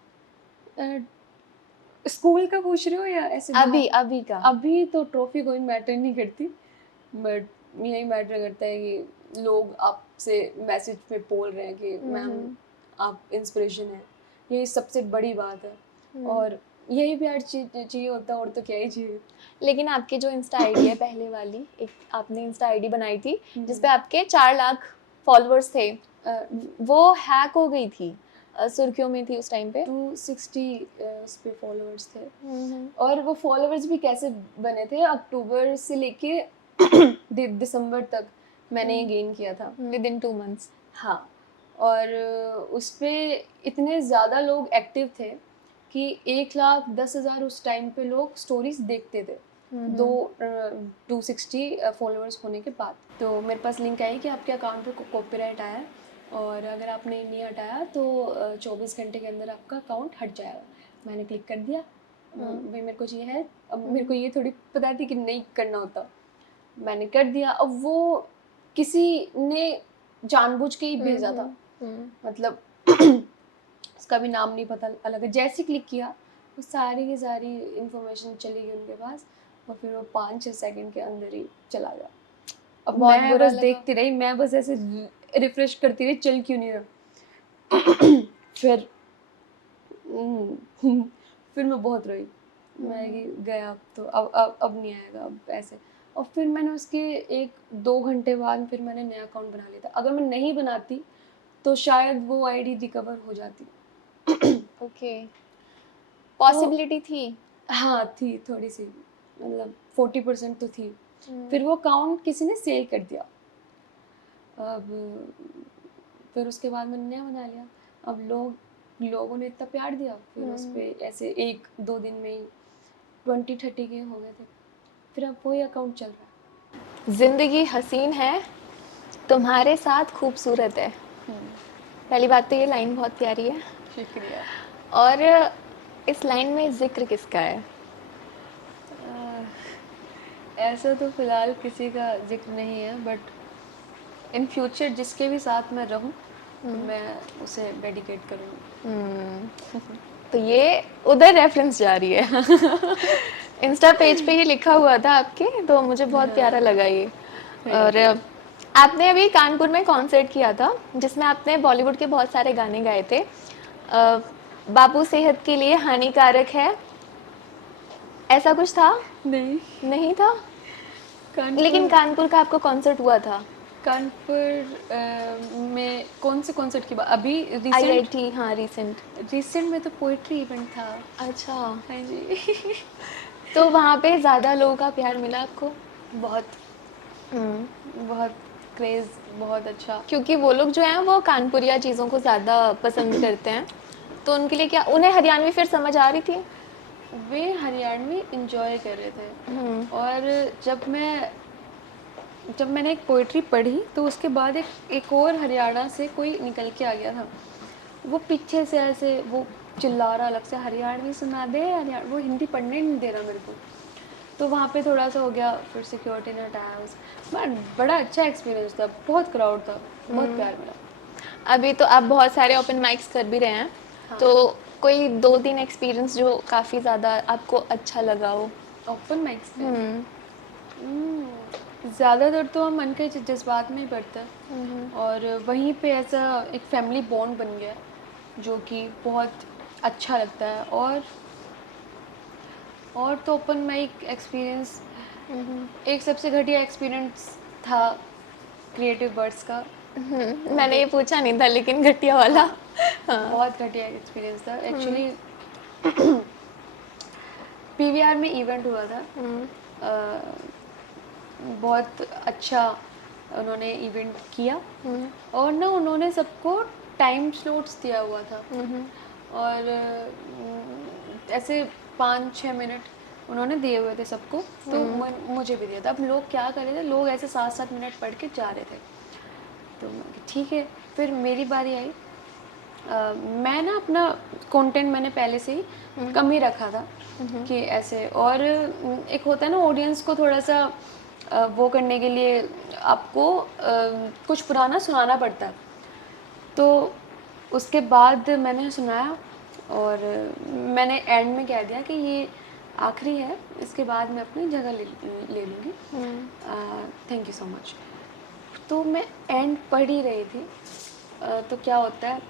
स्कूल का पूछ रहे हो या ऐसे अभी का? अभी तो ट्रॉफी कोई मैटर नहीं करती, बट यही मैटर करता है कि लोग आपसे मैसेज में बोल रहे हैं कि मैम आप इंस्पिरेशन है, यही सबसे बड़ी बात है। और यही प्यार चाहिए होता है, और तो क्या ही चाहिए। लेकिन आपकी जो इंस्टा आईडी है पहले वाली, एक आपने इंस्टा आईडी बनाई थी जिसपे आपके 4 लाख फॉलोअर्स थे, वो हैक हो गई थी, सुर्खियों में थी उस टाइम पे। 260 उस पे फॉलोअर्स थे। और वो फॉलोअर्स भी कैसे बने थे, अक्टूबर से लेके दिसंबर तक मैंने ये गेन किया था, विद इन 2 months। हाँ, और उस पे इतने ज़्यादा लोग एक्टिव थे कि 1,10,000 उस टाइम पे लोग स्टोरीज देखते थे, 260 फॉलोअर्स होने के बाद। तो मेरे पास लिंक आई कि आपके अकाउंट पे कॉपीराइट आया, और अगर आपने नहीं हटाया तो 24 घंटे के अंदर आपका अकाउंट हट जाएगा। मैंने क्लिक कर दिया, भाई मेरे को चाहिए है। अब मेरे को ये थोड़ी पता थी कि नहीं करना होता, मैंने कर दिया। अब वो किसी ने जानबूझ के ही भेजा था, मतलब उसका भी नाम नहीं पता, अलग है। जैसे क्लिक किया वो सारी की सारी इंफॉर्मेशन चली गई उनके पास, और फिर वो 5-6 सेकंड के अंदर ही चला गया। अब मैं बस देखती रही, मैं बस ऐसे रिफ्रेश करती रही, चल क्यों नहीं रहा। फिर मैं बहुत रोई, मैं गया तो अब नहीं आएगा, अब ऐसे। और फिर मैंने उसके 1-2 घंटे बाद फिर मैंने नया अकाउंट बना लिया था। अगर मैं नहीं बनाती तो शायद वो आईडी रिकवर हो जाती। ओके, पॉसिबिलिटी थी? हाँ थी, थोड़ी सी, मतलब 40% तो थी। फिर वो अकाउंट किसी ने सेल कर दिया। अब फिर उसके बाद मैंने नया बना लिया। अब लोगों ने इतना प्यार दिया, फिर उस पर ऐसे 1-2 दिन में ही 20-30 के हो गए थे। फिर अब वही अकाउंट चल रहा है। जिंदगी हसीन है, तुम्हारे साथ खूबसूरत है। पहली बात तो ये लाइन बहुत प्यारी है, शुक्रिया। और इस लाइन में जिक्र किसका है? ऐसा तो फिलहाल किसी का जिक्र नहीं है, बट इन फ्यूचर जिसके भी साथ मैं रहूं मैं उसे डेडिकेट करूँगी। तो ये उधर रेफरेंस जा रही है। इंस्टा पेज पे ही लिखा हुआ था आपके, तो मुझे बहुत प्यारा लगा ये। और आपने अभी कानपुर में कॉन्सर्ट किया था जिसमें आपने बॉलीवुड के बहुत सारे गाने गाए थे। बाबू सेहत के लिए हानिकारक है, ऐसा कुछ था? नहीं था। लेकिन कानपुर का आपका कॉन्सर्ट हुआ था। कानपुर में कौन से कॉन्सर्ट की बात? अभी IIT? हाँ, रिसेंट में तो पोइट्री इवेंट था। अच्छा, हाँ जी। तो वहाँ पे ज़्यादा लोगों का प्यार मिला आपको? बहुत क्रेज़, बहुत अच्छा। क्योंकि वो लोग जो हैं वो कानपुरिया चीज़ों को ज़्यादा पसंद करते हैं, तो उनके लिए क्या, उन्हें हरियाणवी फिर समझ आ रही थी? वे हरियाणवी इंजॉय कर रहे थे। और जब मैंने एक पोइट्री पढ़ी तो उसके बाद एक और हरियाणा से कोई निकल के आ गया था। वो पीछे से ऐसे वो चिल्ला रहा अलग से, हरियाणवी सुना दे, वो हिंदी पढ़ने नहीं दे रहा मेरे को। तो वहाँ पे थोड़ा सा हो गया, फिर सिक्योरिटी ने हटाया उस, बट बड़ा अच्छा एक्सपीरियंस था, बहुत क्राउड था, बहुत प्यार मिला। अभी तो आप बहुत सारे ओपन माइक्स कर भी रहे हैं, हाँ। तो कोई 2-3 एक्सपीरियंस जो काफ़ी ज़्यादा आपको अच्छा लगा हो? ओपन माइक्स पे ज़्यादातर तो हम मन के जज्बात में ही पढ़ते हैं, और वहीं पे ऐसा एक फैमिली बॉन्ड बन गया जो कि बहुत अच्छा लगता है। और तो ओपन माइक एक्सपीरियंस, एक सबसे घटिया एक्सपीरियंस था क्रिएटिव बर्ड्स का। मैंने ये पूछा नहीं था, लेकिन घटिया वाला। हाँ। बहुत घटिया एक्सपीरियंस था एक्चुअली। पीवीआर में इवेंट हुआ था, बहुत अच्छा उन्होंने इवेंट किया, और ना उन्होंने सबको टाइम स्लॉट्स दिया हुआ था, और ऐसे 5-6 मिनट उन्होंने दिए हुए थे सबको, तो मुझे भी दिया था। अब लोग क्या कर रहे थे, लोग ऐसे 7-7 मिनट पढ़ के जा रहे थे, तो ठीक है, फिर मेरी बारी आई। मैं ना अपना कंटेंट मैंने पहले से ही कम ही रखा था कि ऐसे, और एक होता है ना ऑडियंस को थोड़ा सा वो करने के लिए आपको कुछ पुराना सुनाना पड़ता है, तो उसके बाद मैंने सुनाया, और मैंने एंड में कह दिया कि ये आखिरी है, इसके बाद मैं अपनी जगह ले लूँगी, थैंक यू सो मच। तो मैं एंड पढ़ ही रही थी, तो क्या होता है,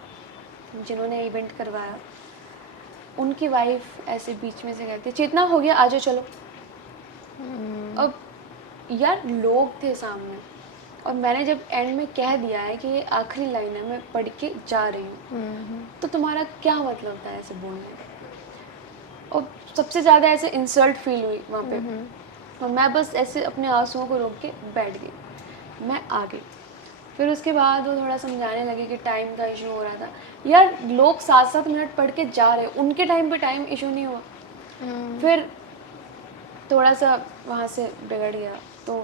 जिन्होंने इवेंट करवाया उनकी वाइफ ऐसे बीच में से कहती है, चेतना हो गया, आ जाओ चलो। अब यार लोग थे सामने, और मैंने जब एंड में कह दिया है कि ये आखिरी लाइन है, मैं पढ़ के जा रही हूँ, तो तुम्हारा क्या मतलब था ऐसे बोलने? और सबसे ज़्यादा ऐसे इंसल्ट फील हुई वहाँ पे, और मैं बस ऐसे अपने आंसुओं को रोक के बैठ गई, मैं आ गई। फिर उसके बाद वो थोड़ा समझाने लगे कि टाइम का इशू हो रहा था। यार लोग 7-7 मिनट पढ़ के जा रहे, उनके टाइम पे टाइम इशू नहीं हुआ। फिर थोड़ा सा वहाँ से बिगड़ गया, तो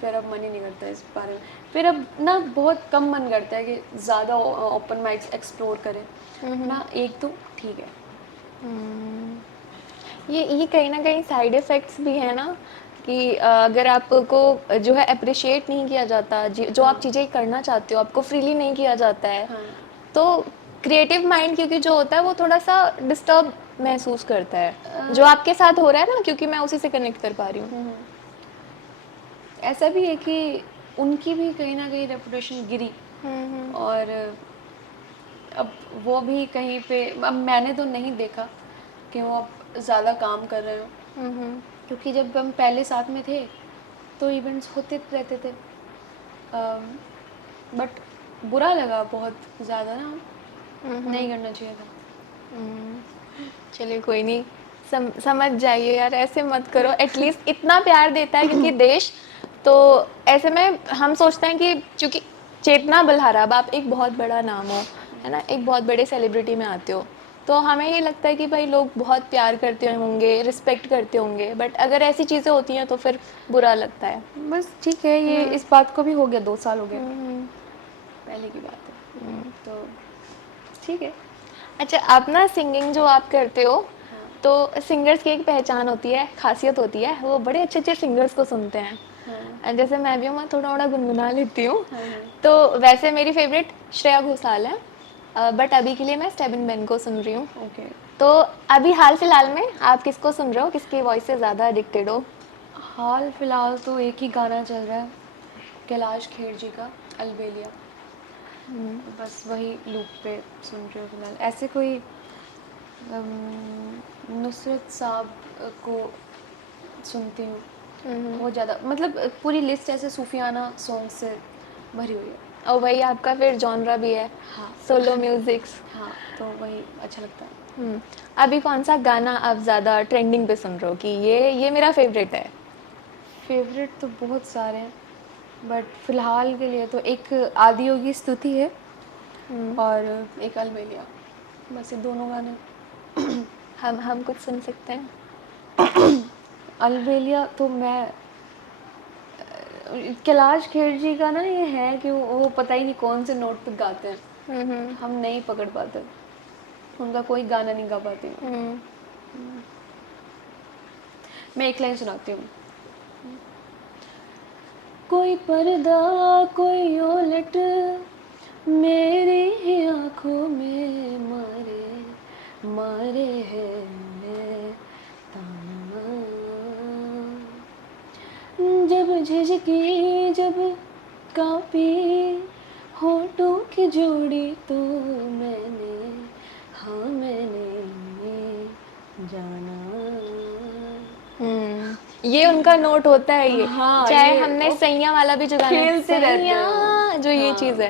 फिर अब मन ही नहीं करता इस बारे में। फिर अब ना बहुत कम मन करता है कि ज़्यादा ओपन माइक्स एक्सप्लोर करें ना, एक तो ठीक है। ये कहीं ना कहीं साइड इफ़ेक्ट्स भी है ना, कि अगर आपको जो है अप्रिशिएट नहीं किया जाता, जो आप चीज़ें करना चाहते हो आपको फ्रीली नहीं किया जाता है, तो क्रिएटिव माइंड क्योंकि जो होता है वो थोड़ा सा डिस्टर्ब महसूस करता है, जो आपके साथ हो रहा है ना, क्योंकि मैं उसी से कनेक्ट कर पा रही हूँ। ऐसा भी है कि उनकी भी कहीं ना कहीं रेपुटेशन गिरी, और अब वो भी कहीं पे, अब मैंने तो नहीं देखा कि वो अब ज़्यादा काम कर रहे हो, क्योंकि जब हम पहले साथ में थे तो इवेंट्स होते रहते थे, बट बुरा लगा बहुत ज़्यादा ना, नहीं करना चाहिए था। चलिए कोई नहीं, समझ जाइए यार, ऐसे मत करो, एटलीस्ट इतना प्यार देता है क्योंकि देश, तो ऐसे में हम सोचते हैं कि चूंकि चेतना बल्हारा, अब आप एक बहुत बड़ा नाम हो, है ना, एक बहुत बड़े सेलिब्रिटी में आते हो, तो हमें ये लगता है कि भाई लोग बहुत प्यार करते होंगे, रिस्पेक्ट करते होंगे, बट अगर ऐसी चीज़ें होती हैं तो फिर बुरा लगता है। बस ठीक है, ये इस बात को भी हो गया 2 साल हो गए, पहले की बात है, तो ठीक है। अच्छा, आप ना सिंगिंग जो आप करते हो, तो सिंगर्स की एक पहचान होती है, खासियत होती है, वो बड़े अच्छे अच्छे सिंगर्स को सुनते हैं। जैसे मैं भी हूँ, मैं थोड़ा थोड़ा गुनगुना लेती हूँ। तो वैसे मेरी फेवरेट श्रेया घोषाल है, बट अभी के लिए मैं स्टेबिन बेन को सुन रही हूँ। ओके। तो अभी हाल फिलहाल में आप किसको सुन रहे हो, किसकी वॉइस से ज़्यादा एडिक्टेड हो? हाल फिलहाल तो एक ही गाना चल रहा है, कैलाश खेर जी का अलबेलिया, बस वही लूप पे सुन रही हूँ फिलहाल। ऐसे कोई नुसरत साहब को सुनती हूँ, वो ज़्यादा, मतलब पूरी लिस्ट ऐसे सूफियाना सॉन्ग से भरी हुई है। और वही आपका फिर जॉनरा भी है? हाँ, सोलो म्यूजिक्स। हाँ, तो वही अच्छा लगता है। अभी कौन सा गाना आप ज़्यादा ट्रेंडिंग पे सुन रहे हो कि ये मेरा फेवरेट है? फेवरेट तो बहुत सारे हैं, बट फिलहाल के लिए तो एक आदियोगी स्तुति है, और एक अलबेलिया, बस ये दोनों गाने। हम कुछ सुन सकते हैं? अलबेलिया तो मैं, कैलाश खेर जी का ना ये है कि वो पता ही नहीं कौन से नोट पे गाते हैं, हम नहीं पकड़ पाते, उनका कोई गाना नहीं गा पाती। मैं एक लाइन सुनाती हूँ। कोई पर्दा कोई ओलट मेरी ही आँखों में मारे मारे है ताना, जब झिझकी जब कांपी होठों की जोड़ी तो मैंने हाँ मैंने जाना। ये उनका नोट होता है ये। हाँ, चाहे ये हमने वो सैया वाला भी जो गाना है, खेलते रहते हैं सैया, जो ये हाँ, चीज है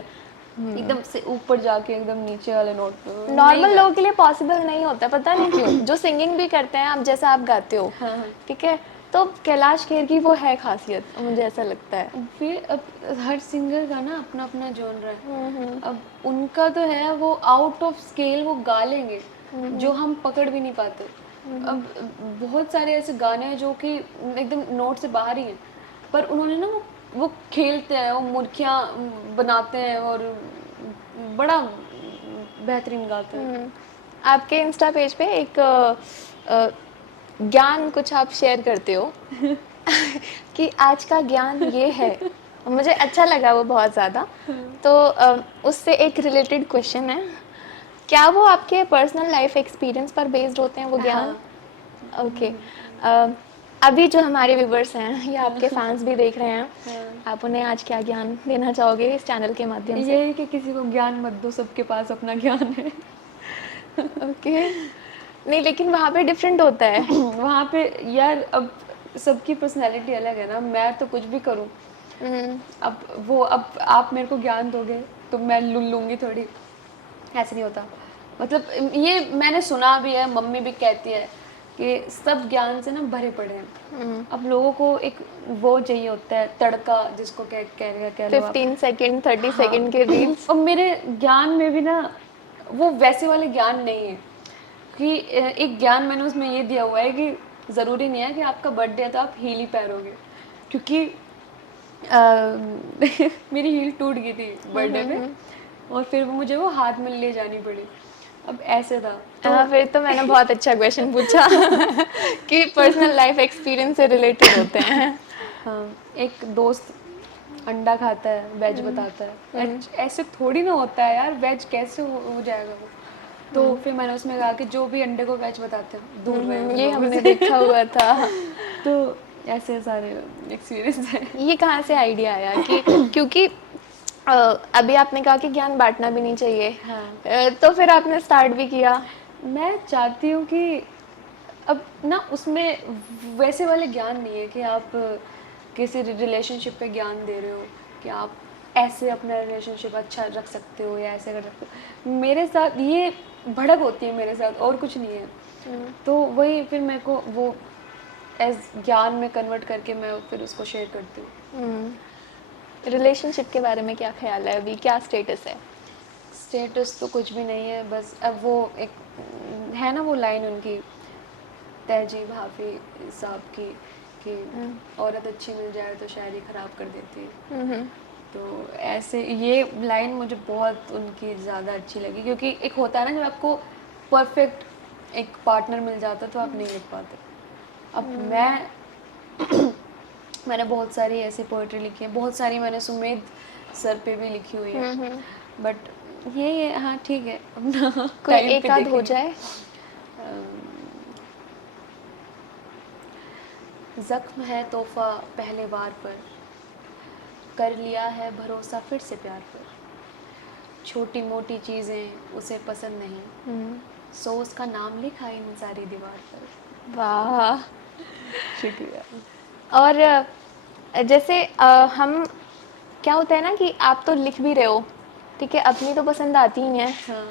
एकदम से ऊपर जाके एकदम नीचे वाले नोट पे नॉर्मल लोगों के लिए पॉसिबल नहीं होता, पता नहीं क्यों। जो सिंगिंग भी करते हैं, आप जैसा आप गाते हो, हाँ, हाँ। ठीक है, तो कैलाश खेर की वो है खासियत, मुझे ऐसा लगता है। फिर अब हर सिंगर का ना अपना अपना जॉनर है। अब उनका तो है वो आउट ऑफ स्केल वो गा लेंगे जो हम पकड़ भी नहीं पाते। अब बहुत सारे ऐसे गाने हैं जो कि एकदम नोट से बाहर ही हैं, पर उन्होंने ना वो खेलते हैं, वो मुर्खियाँ बनाते हैं और बड़ा बेहतरीन गाते हैं। आपके इंस्टा पेज पे एक ज्ञान कुछ आप शेयर करते हो कि आज का ज्ञान ये है, मुझे अच्छा लगा वो बहुत ज़्यादा। तो उससे एक रिलेटेड क्वेश्चन है, क्या वो आपके पर्सनल लाइफ एक्सपीरियंस पर बेस्ड होते हैं वो ज्ञान? ओके। अभी जो हमारे व्यूवर्स हैं या आपके फैंस भी देख रहे हैं, आप उन्हें आज क्या ज्ञान देना चाहोगे इस चैनल के माध्यम से? ये है कि किसी को ज्ञान मत दो, सबके पास अपना ज्ञान है। ओके। नहीं, लेकिन वहाँ पे डिफरेंट होता है। वहाँ पे यार अब सबकी पर्सनैलिटी अलग है ना, मैं तो कुछ भी करूँ। अब आप मेरे को ज्ञान दोगे तो मैं लूँगी थोड़ी, ऐसे नहीं होता। मतलब ये मैंने सुना भी है, मम्मी भी कहती है कि सब ज्ञान से ना भरे पड़े हैं। अब लोगों को एक वो चाहिए होता है तड़का, जिसको कह लो आप। 15 सेकेंड 30 सेकेंड के रील्स। और मेरे ज्ञान में भी ना वो वैसे वाले ज्ञान नहीं है कि एक ज्ञान मैंने उसमें ये दिया हुआ है कि ज़रूरी नहीं है कि आपका बर्थडे है तो आप हील ही पहनोगे, क्योंकि मेरी हील टूट गई थी बर्थडे में और फिर वो मुझे वो हाथ में ले जानी पड़ी। अब ऐसे था हाँ, फिर तो मैंने बहुत अच्छा क्वेश्चन पूछा कि पर्सनल लाइफ एक्सपीरियंस से रिलेटेड होते हैं। हाँ, एक दोस्त अंडा खाता है, वेज बताता है, ऐसे थोड़ी ना होता है यार, वेज कैसे हो जाएगा वो। तो फिर मैंने उसमें कहा कि जो भी अंडे को वेज बताते हैं दूर रहे, ये हमने देखा हुआ था। तो ऐसे सारे एक्सपीरियंस है। ये कहाँ से आइडिया आया कि क्योंकि अभी आपने कहा कि ज्ञान बांटना भी नहीं चाहिए, हाँ। तो फिर आपने स्टार्ट भी किया। मैं चाहती हूँ कि अब ना उसमें वैसे वाले ज्ञान नहीं है कि आप किसी रिलेशनशिप पे ज्ञान दे रहे हो कि आप ऐसे अपना रिलेशनशिप अच्छा रख सकते हो या ऐसे कर सकते हो। मेरे साथ ये भड़क होती है मेरे साथ, और कुछ नहीं है। तो वही फिर मेरे को वो एज ज्ञान में कन्वर्ट करके मैं फिर उसको शेयर करती हूँ। रिलेशनशिप के बारे में क्या ख्याल है, अभी क्या स्टेटस है? स्टेटस तो कुछ भी नहीं है, बस अब वो एक है ना वो लाइन उनकी तहजीब हाफी साहब की कि औरत अच्छी मिल जाए तो शायरी ख़राब कर देती है। तो ऐसे ये लाइन मुझे बहुत उनकी ज़्यादा अच्छी लगी, क्योंकि एक होता है ना जब आपको परफेक्ट एक पार्टनर मिल जाता तो आप नहीं लिख पाते। अब मैंने बहुत सारी ऐसी पोइट्री लिखी है, बहुत सारी मैंने सुमेध सर पे भी लिखी हुई है, बट ये हाँ ठीक है अपना कोई time एक पे आध हो देखेंगे। जाए। जख्म है तोहफा पहले बार पर, कर लिया है भरोसा फिर से प्यार पर, छोटी मोटी चीज़ें उसे पसंद नहीं, सो उसका नाम लिखा इन सारी दीवार पर। वाह। शुक्रिया। और जैसे हम, क्या होता है ना कि आप तो लिख भी रहे हो, ठीक है, अपनी तो पसंद आती ही है, हाँ,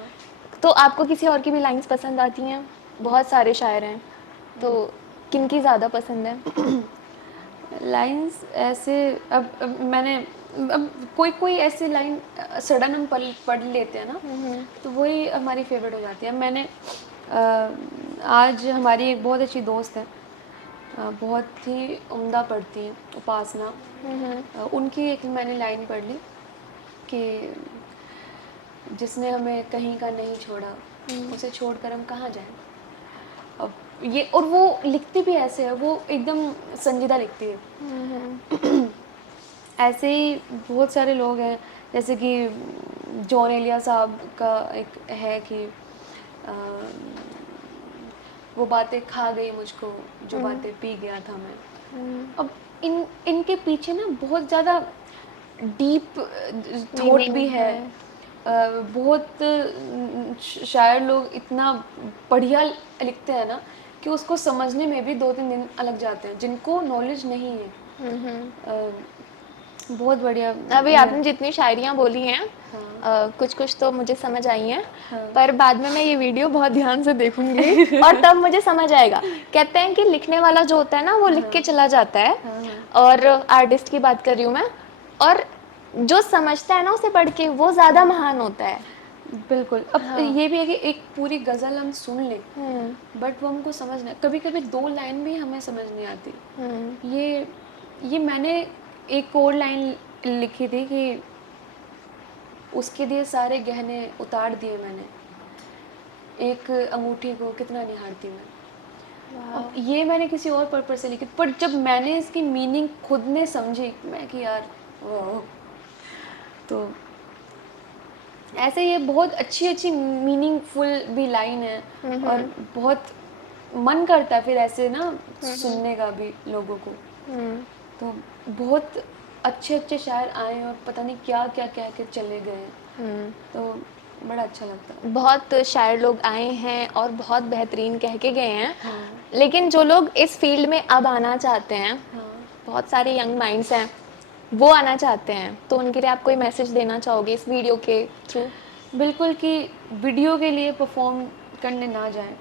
तो आपको किसी और की भी लाइंस पसंद आती हैं? बहुत सारे शायर हैं, तो किनकी ज़्यादा पसंद है? लाइंस ऐसे अब मैंने अब कोई ऐसी लाइन सडन हम पढ़ लेते हैं ना, तो वही हमारी फेवरेट हो जाती है। मैंने आज हमारी एक बहुत अच्छी दोस्त है, बहुत ही उम्दा पढ़ती हैं, उपासना, उनकी एक मैंने लाइन पढ़ ली कि जिसने हमें कहीं का नहीं छोड़ा, उसे छोड़कर हम कहाँ जाएं। अब ये, और वो लिखती भी ऐसे है, वो एकदम संजीदा लिखती है। ऐसे ही बहुत सारे लोग हैं, जैसे कि जॉन एलिया साहब का एक है कि अ, वो बातें खा गई मुझको जो बातें पी गया था मैं। अब इनके पीछे ना बहुत ज़्यादा डीप थॉट Meaning भी है। बहुत शायर लोग इतना बढ़िया लिखते हैं ना कि उसको समझने में भी 2-3 दिन अलग जाते हैं, जिनको नॉलेज नहीं है। बहुत बढ़िया। अभी आपने जितनी शायरियाँ बोली हैं हाँ। कुछ कुछ तो मुझे समझ आई हैं, हाँ। पर बाद में मैं ये वीडियो बहुत ध्यान से देखूंगी और तब मुझे समझ आएगा। कहते हैं कि लिखने वाला जो होता है ना वो लिख के चला जाता है, और आर्टिस्ट की बात कर रही हूँ मैं, और जो समझता है ना उसे पढ़ के वो ज़्यादा महान होता है। बिल्कुल। अब ये भी है कि एक पूरी गज़ल हम सुन लें, बट वो हमको समझना, कभी कभी 2 लाइन भी हमें समझ नहीं आती। ये मैंने एक और लाइन लिखी थी कि उसके दिए सारे गहने उतार दिए मैंने, एक अंगूठी को कितना निहारती मैं। अब ये मैंने किसी और पर्पज से लिखी, पर जब मैंने इसकी मीनिंग खुद ने समझी, मैं कि यार वाह। तो ऐसे ये बहुत अच्छी अच्छी मीनिंगफुल भी लाइन है, और बहुत मन करता है फिर ऐसे ना सुनने का भी लोगों को। तो बहुत अच्छे अच्छे शायर आए और पता नहीं क्या क्या कह के चले गए, तो बड़ा अच्छा लगता है। बहुत शायर लोग आए हैं और बहुत बेहतरीन कह के गए हैं। लेकिन जो लोग इस फील्ड में अब आना चाहते हैं, बहुत सारे यंग माइंड्स हैं वो आना चाहते हैं, तो उनके लिए आप कोई मैसेज देना चाहोगे इस वीडियो के थ्रू? बिल्कुल, कि वीडियो के लिए परफॉर्म करने ना जाएं,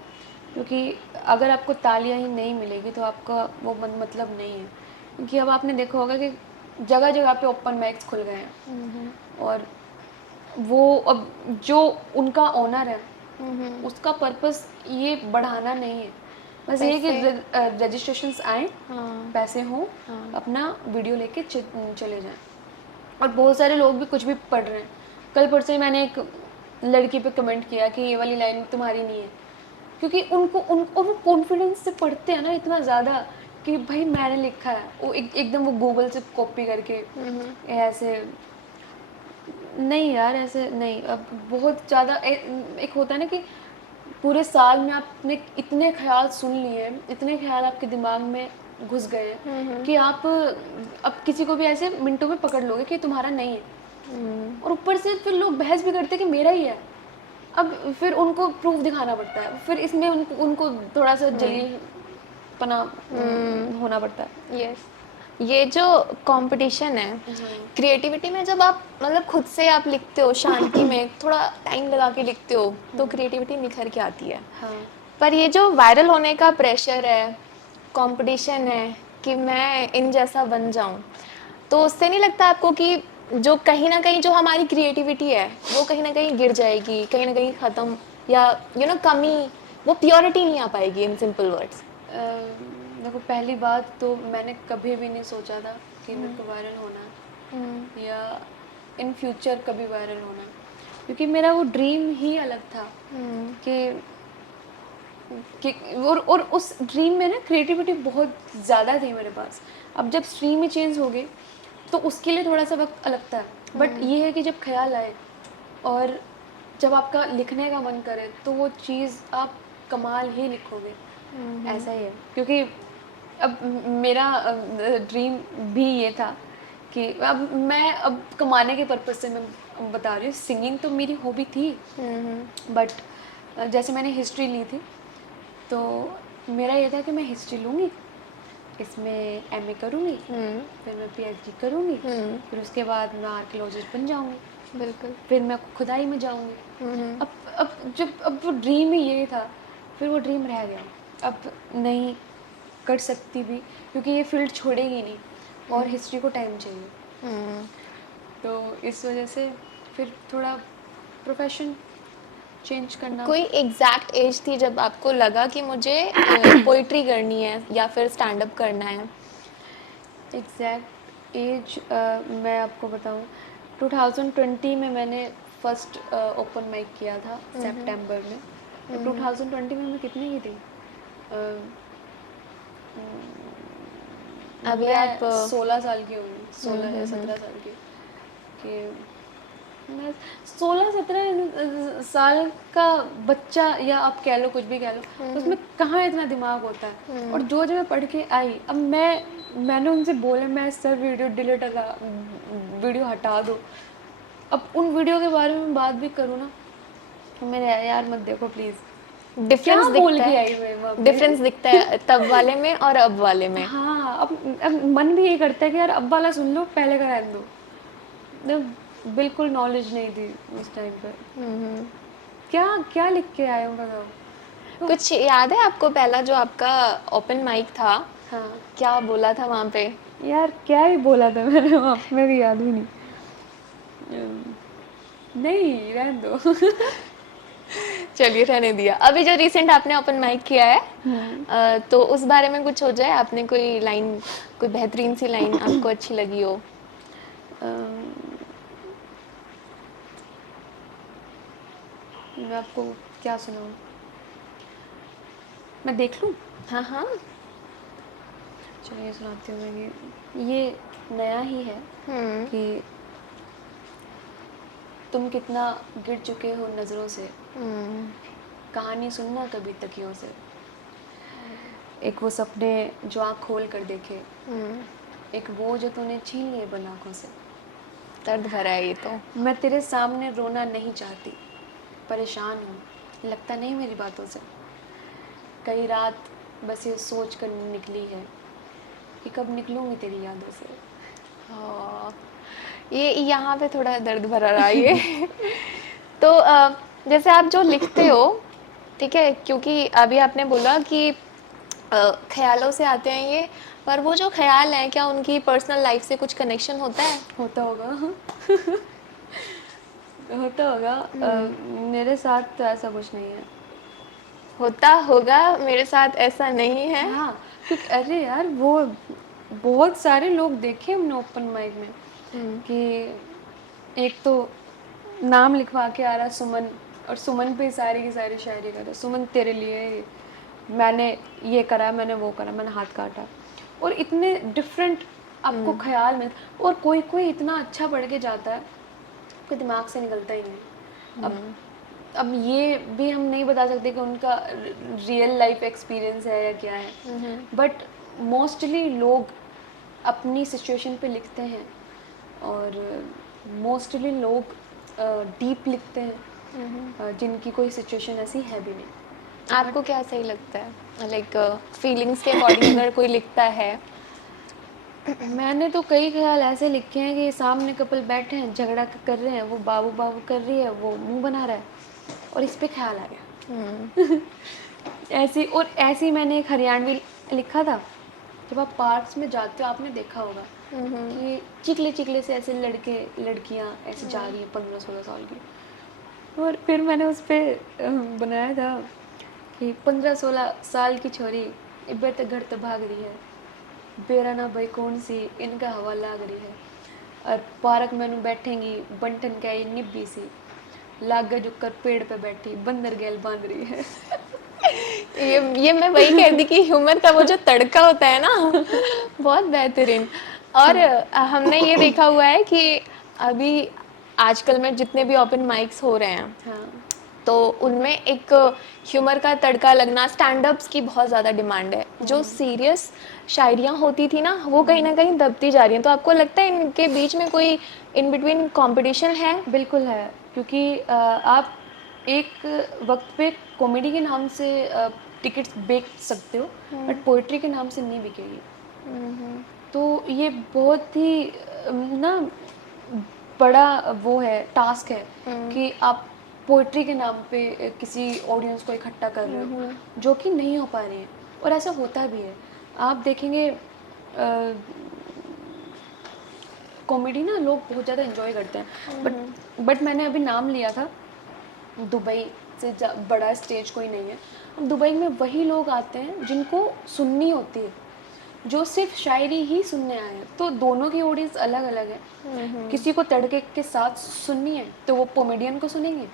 क्योंकि अगर आपको तालियां ही नहीं मिलेगी तो आपका वो मतलब नहीं है। क्योंकि अब आपने देखा होगा कि जगह जगह पे ओपन माइक्स खुल गए हैं, और वो अब जो उनका ऑनर है उसका पर्पस ये बढ़ाना नहीं है, बस ये कि रजिस्ट्रेशंस आए, पैसे हों, अपना वीडियो लेके चले जाएं। और बहुत सारे लोग भी कुछ भी पढ़ रहे हैं। कल परसों ही मैंने एक लड़की पे कमेंट किया कि ये वाली लाइन तुम्हारी नहीं है, क्योंकि उनको वो कॉन्फिडेंस से पढ़ते हैं ना इतना ज़्यादा कि भाई मैंने लिखा है, वो एकदम वो गूगल से कॉपी करके ऐसे नहीं यार, ऐसे नहीं। अब बहुत ज़्यादा एक होता है ना कि पूरे साल में आपने इतने ख्याल सुन लिए, इतने ख्याल आपके दिमाग में घुस गए कि आप अब किसी को भी ऐसे मिनटों में पकड़ लोगे कि तुम्हारा नहीं है। और ऊपर से फिर लोग बहस भी करते हैं कि मेरा ही है। अब फिर उनको प्रूफ दिखाना पड़ता है, फिर इसमें उनको थोड़ा सा जलील पना होना पड़ता है। यस, ये जो कंपटीशन है क्रिएटिविटी में, जब आप मतलब खुद से आप लिखते हो शांति में थोड़ा टाइम लगा के लिखते हो तो क्रिएटिविटी निखर के आती है। पर ये जो वायरल होने का प्रेशर है, कंपटीशन है कि मैं इन जैसा बन जाऊं, तो उससे नहीं लगता आपको कि जो कहीं ना कहीं जो हमारी क्रिएटिविटी है वो कहीं ना कहीं गिर जाएगी, कहीं ना कहीं ख़त्म, या कमी, वो प्योरिटी नहीं आ पाएगी? इन सिंपल वर्ड्स, देखो, पहली बात तो मैंने कभी भी नहीं सोचा था कि मेरे को वायरल होना है या इन फ्यूचर कभी वायरल होना है, क्योंकि मेरा वो ड्रीम ही अलग था कि और उस ड्रीम में ना क्रिएटिविटी बहुत ज़्यादा थी मेरे पास। अब जब स्ट्रीम ही चेंज हो गई तो उसके लिए थोड़ा सा वक्त लगता है, बट ये है कि जब ख्याल आए और जब आपका लिखने का मन करे तो वो चीज़ आप कमाल ही लिखोगे। ऐसा ही है, क्योंकि अब मेरा ड्रीम भी ये था कि अब कमाने के पर्पज़ से मैं बता रही हूँ, सिंगिंग तो मेरी हॉबी थी, बट जैसे मैंने हिस्ट्री ली थी तो मेरा ये था कि मैं हिस्ट्री लूँगी, इसमें एमए करूँगी, फिर मैं पीएचडी करूँगी, फिर उसके बाद मैं आर्कियोलॉजिस्ट बन जाऊँगी, बिल्कुल, फिर मैं खुदाई में जाऊँगी। अब वो ड्रीम ही ये था, फिर वो ड्रीम रह गया, अब नहीं कर सकती भी, क्योंकि ये फील्ड छोड़ेगी नहीं और हिस्ट्री को टाइम चाहिए। तो इस वजह से फिर थोड़ा प्रोफेशन चेंज करना। कोई एग्जैक्ट एज थी जब आपको लगा कि मुझे पोइट्री करनी है या फिर स्टैंड अप करना है? एग्जैक्ट एज मैं आपको बताऊं, 2020 में मैंने फर्स्ट ओपन माइक किया था सितंबर में। 2020 में मैं कितने की थी, अभी मैं आप 16 साल की होंगी, 16 या 17 साल की, कि मैं 16-17 साल का बच्चा, या आप कह लो कुछ भी कह लो, तो उसमें कहाँ इतना दिमाग होता है। और जो जब मैं पढ़ के आई, अब मैंने उनसे बोला मैं सर वीडियो हटा दो। अब उन वीडियो के बारे में बात भी करूँ ना, तो मैंने यार मत देखो प्लीज़। डिफरेंस क्या बोल दिखता के है, आई मैं वहाँ पे? डिफरेंस दिखता है तब वाले में और अब वाले में। हाँ, अब मन भी ये करता है कि यार अब वाला सुन लो, पहले का रहने दो। मतलब बिल्कुल नॉलेज नहीं थी उस टाइम पे। क्या क्या लिख के आए हो बताओ। कुछ याद है आपको पहला जो आपका ओपन माइक था, हाँ क्या बोला था वहाँ पे? यार, क्या ही बोला था मैंने वहाँ पे, मेरे को याद भी नहीं। नहीं, रहने दो। चलिए रहने दिया। अभी जो रिसेंट आपने ओपन माइक किया है, तो उस बारे में कुछ हो जाए, आपने कोई लाइन, कोई बेहतरीन सी लाइन आपको अच्छी लगी हो? मैं आपको क्या सुनाऊँ, मैं देख लूँ? हाँ हाँ। चलिए सुनाती हूँ मैं। ये नया ही है कि तुम कितना गिर चुके हो नज़रों से, कहानी सुनना कभी तकियों से। एक वो सपने जो आँख खोल कर देखे, एक वो जो तूने छीन लिए बन आँखों से। दर्द भरा है ये तो। मैं तेरे सामने रोना नहीं चाहती, परेशान हूँ, लगता नहीं मेरी बातों से। कई रात बस ये सोच कर निकली है कि कब निकलूँगी तेरी यादों से। हाँ, ये यहाँ पे थोड़ा दर्द भरा रहा ये। तो जैसे आप जो लिखते हो, ठीक है, क्योंकि अभी आपने बोला कि ख्यालों से आते हैं ये, पर वो जो ख्याल हैं क्या उनकी पर्सनल लाइफ से कुछ कनेक्शन होता है? होता होगा। होता होगा। मेरे साथ तो ऐसा कुछ नहीं है। होता होगा, मेरे साथ ऐसा नहीं है। हाँ, क्योंकि अरे यार, वो बहुत सारे लोग देखे हमने ओपन माइक में, कि एक तो नाम लिखवा के आ रहा सुमन, और सुमन पे सारी की सारी शायरी कर रहा, सुमन तेरे लिए मैंने ये करा, मैंने वो करा, मैंने हाथ काटा। और इतने डिफरेंट आपको ख्याल में, और कोई कोई इतना अच्छा पढ़ के जाता है, आपके दिमाग से निकलता ही नहीं। अब ये भी हम नहीं बता सकते कि उनका रियल लाइफ एक्सपीरियंस है या क्या है, बट मोस्टली लोग अपनी सिचुएशन पे लिखते हैं, और मोस्टली लोग डीप लिखते हैं, जिनकी कोई सिचुएशन ऐसी है भी नहीं। आपको क्या सही लगता है, लाइक फीलिंग्स के अकॉर्डिंग अगर कोई लिखता है? मैंने तो कई ख्याल ऐसे लिखे हैं कि सामने कपल बैठे हैं, झगड़ा कर रहे हैं, वो बाबू बाबू कर रही है, वो मुंह बना रहा है, और इस पे ख्याल आ गया। ऐसी, और ऐसी मैंने एक हरियाणवी लिखा था। जब आप पार्क्स में जाते हो, आपने देखा होगा कि चिकले चिकले से ऐसे लड़के लड़कियां ऐसे जा रही हैं 15-16 साल की, और फिर मैंने उस पर बनाया था कि 15-16 साल की छोरी इब्बर तक घर तक भाग रही है, बेरा ना भाई कौन सी इनका हवा लाग रही है, और पार्क में बैठेंगी बंटन का ये निब्बी सी, लागे झुककर पेड़ पे बैठी बंदर गैल बांध रही है। ये मैं वही कह रही कि ह्यूमर का वो जो तड़का होता है ना, बहुत बेहतरीन। और हमने ये देखा हुआ है कि अभी आजकल में जितने भी ओपन माइक्स हो रहे हैं, हाँ, तो उनमें एक ह्यूमर का तड़का लगना, स्टैंड अप्स की बहुत ज़्यादा डिमांड है। जो सीरियस शायरियाँ होती थी ना, वो कहीं ना कहीं दबती जा रही हैं। तो आपको लगता है इनके बीच में कोई इन बिटवीन कंपटीशन है? बिल्कुल है, क्योंकि आप एक वक्त पे कॉमेडी के नाम से टिकट्स बेच सकते हो, बट पोइट्री के नाम से नहीं बिकेगी। तो ये बहुत ही ना बड़ा वो है, टास्क है, कि आप पोइट्री के नाम पे किसी ऑडियंस को इकट्ठा कर रहे हो, जो कि नहीं हो पा रही है। और ऐसा होता भी है, आप देखेंगे कॉमेडी ना लोग बहुत ज़्यादा एंजॉय करते हैं, बट मैंने अभी नाम लिया था, दुबई से बड़ा स्टेज कोई नहीं है। अब दुबई में वही लोग आते हैं जिनको सुननी होती है, जो सिर्फ शायरी ही सुनने आए हैं। तो दोनों की ऑडियंस अलग अलग है। किसी को तड़के के साथ सुननी है तो वो कॉमेडियन को सुनेंगे,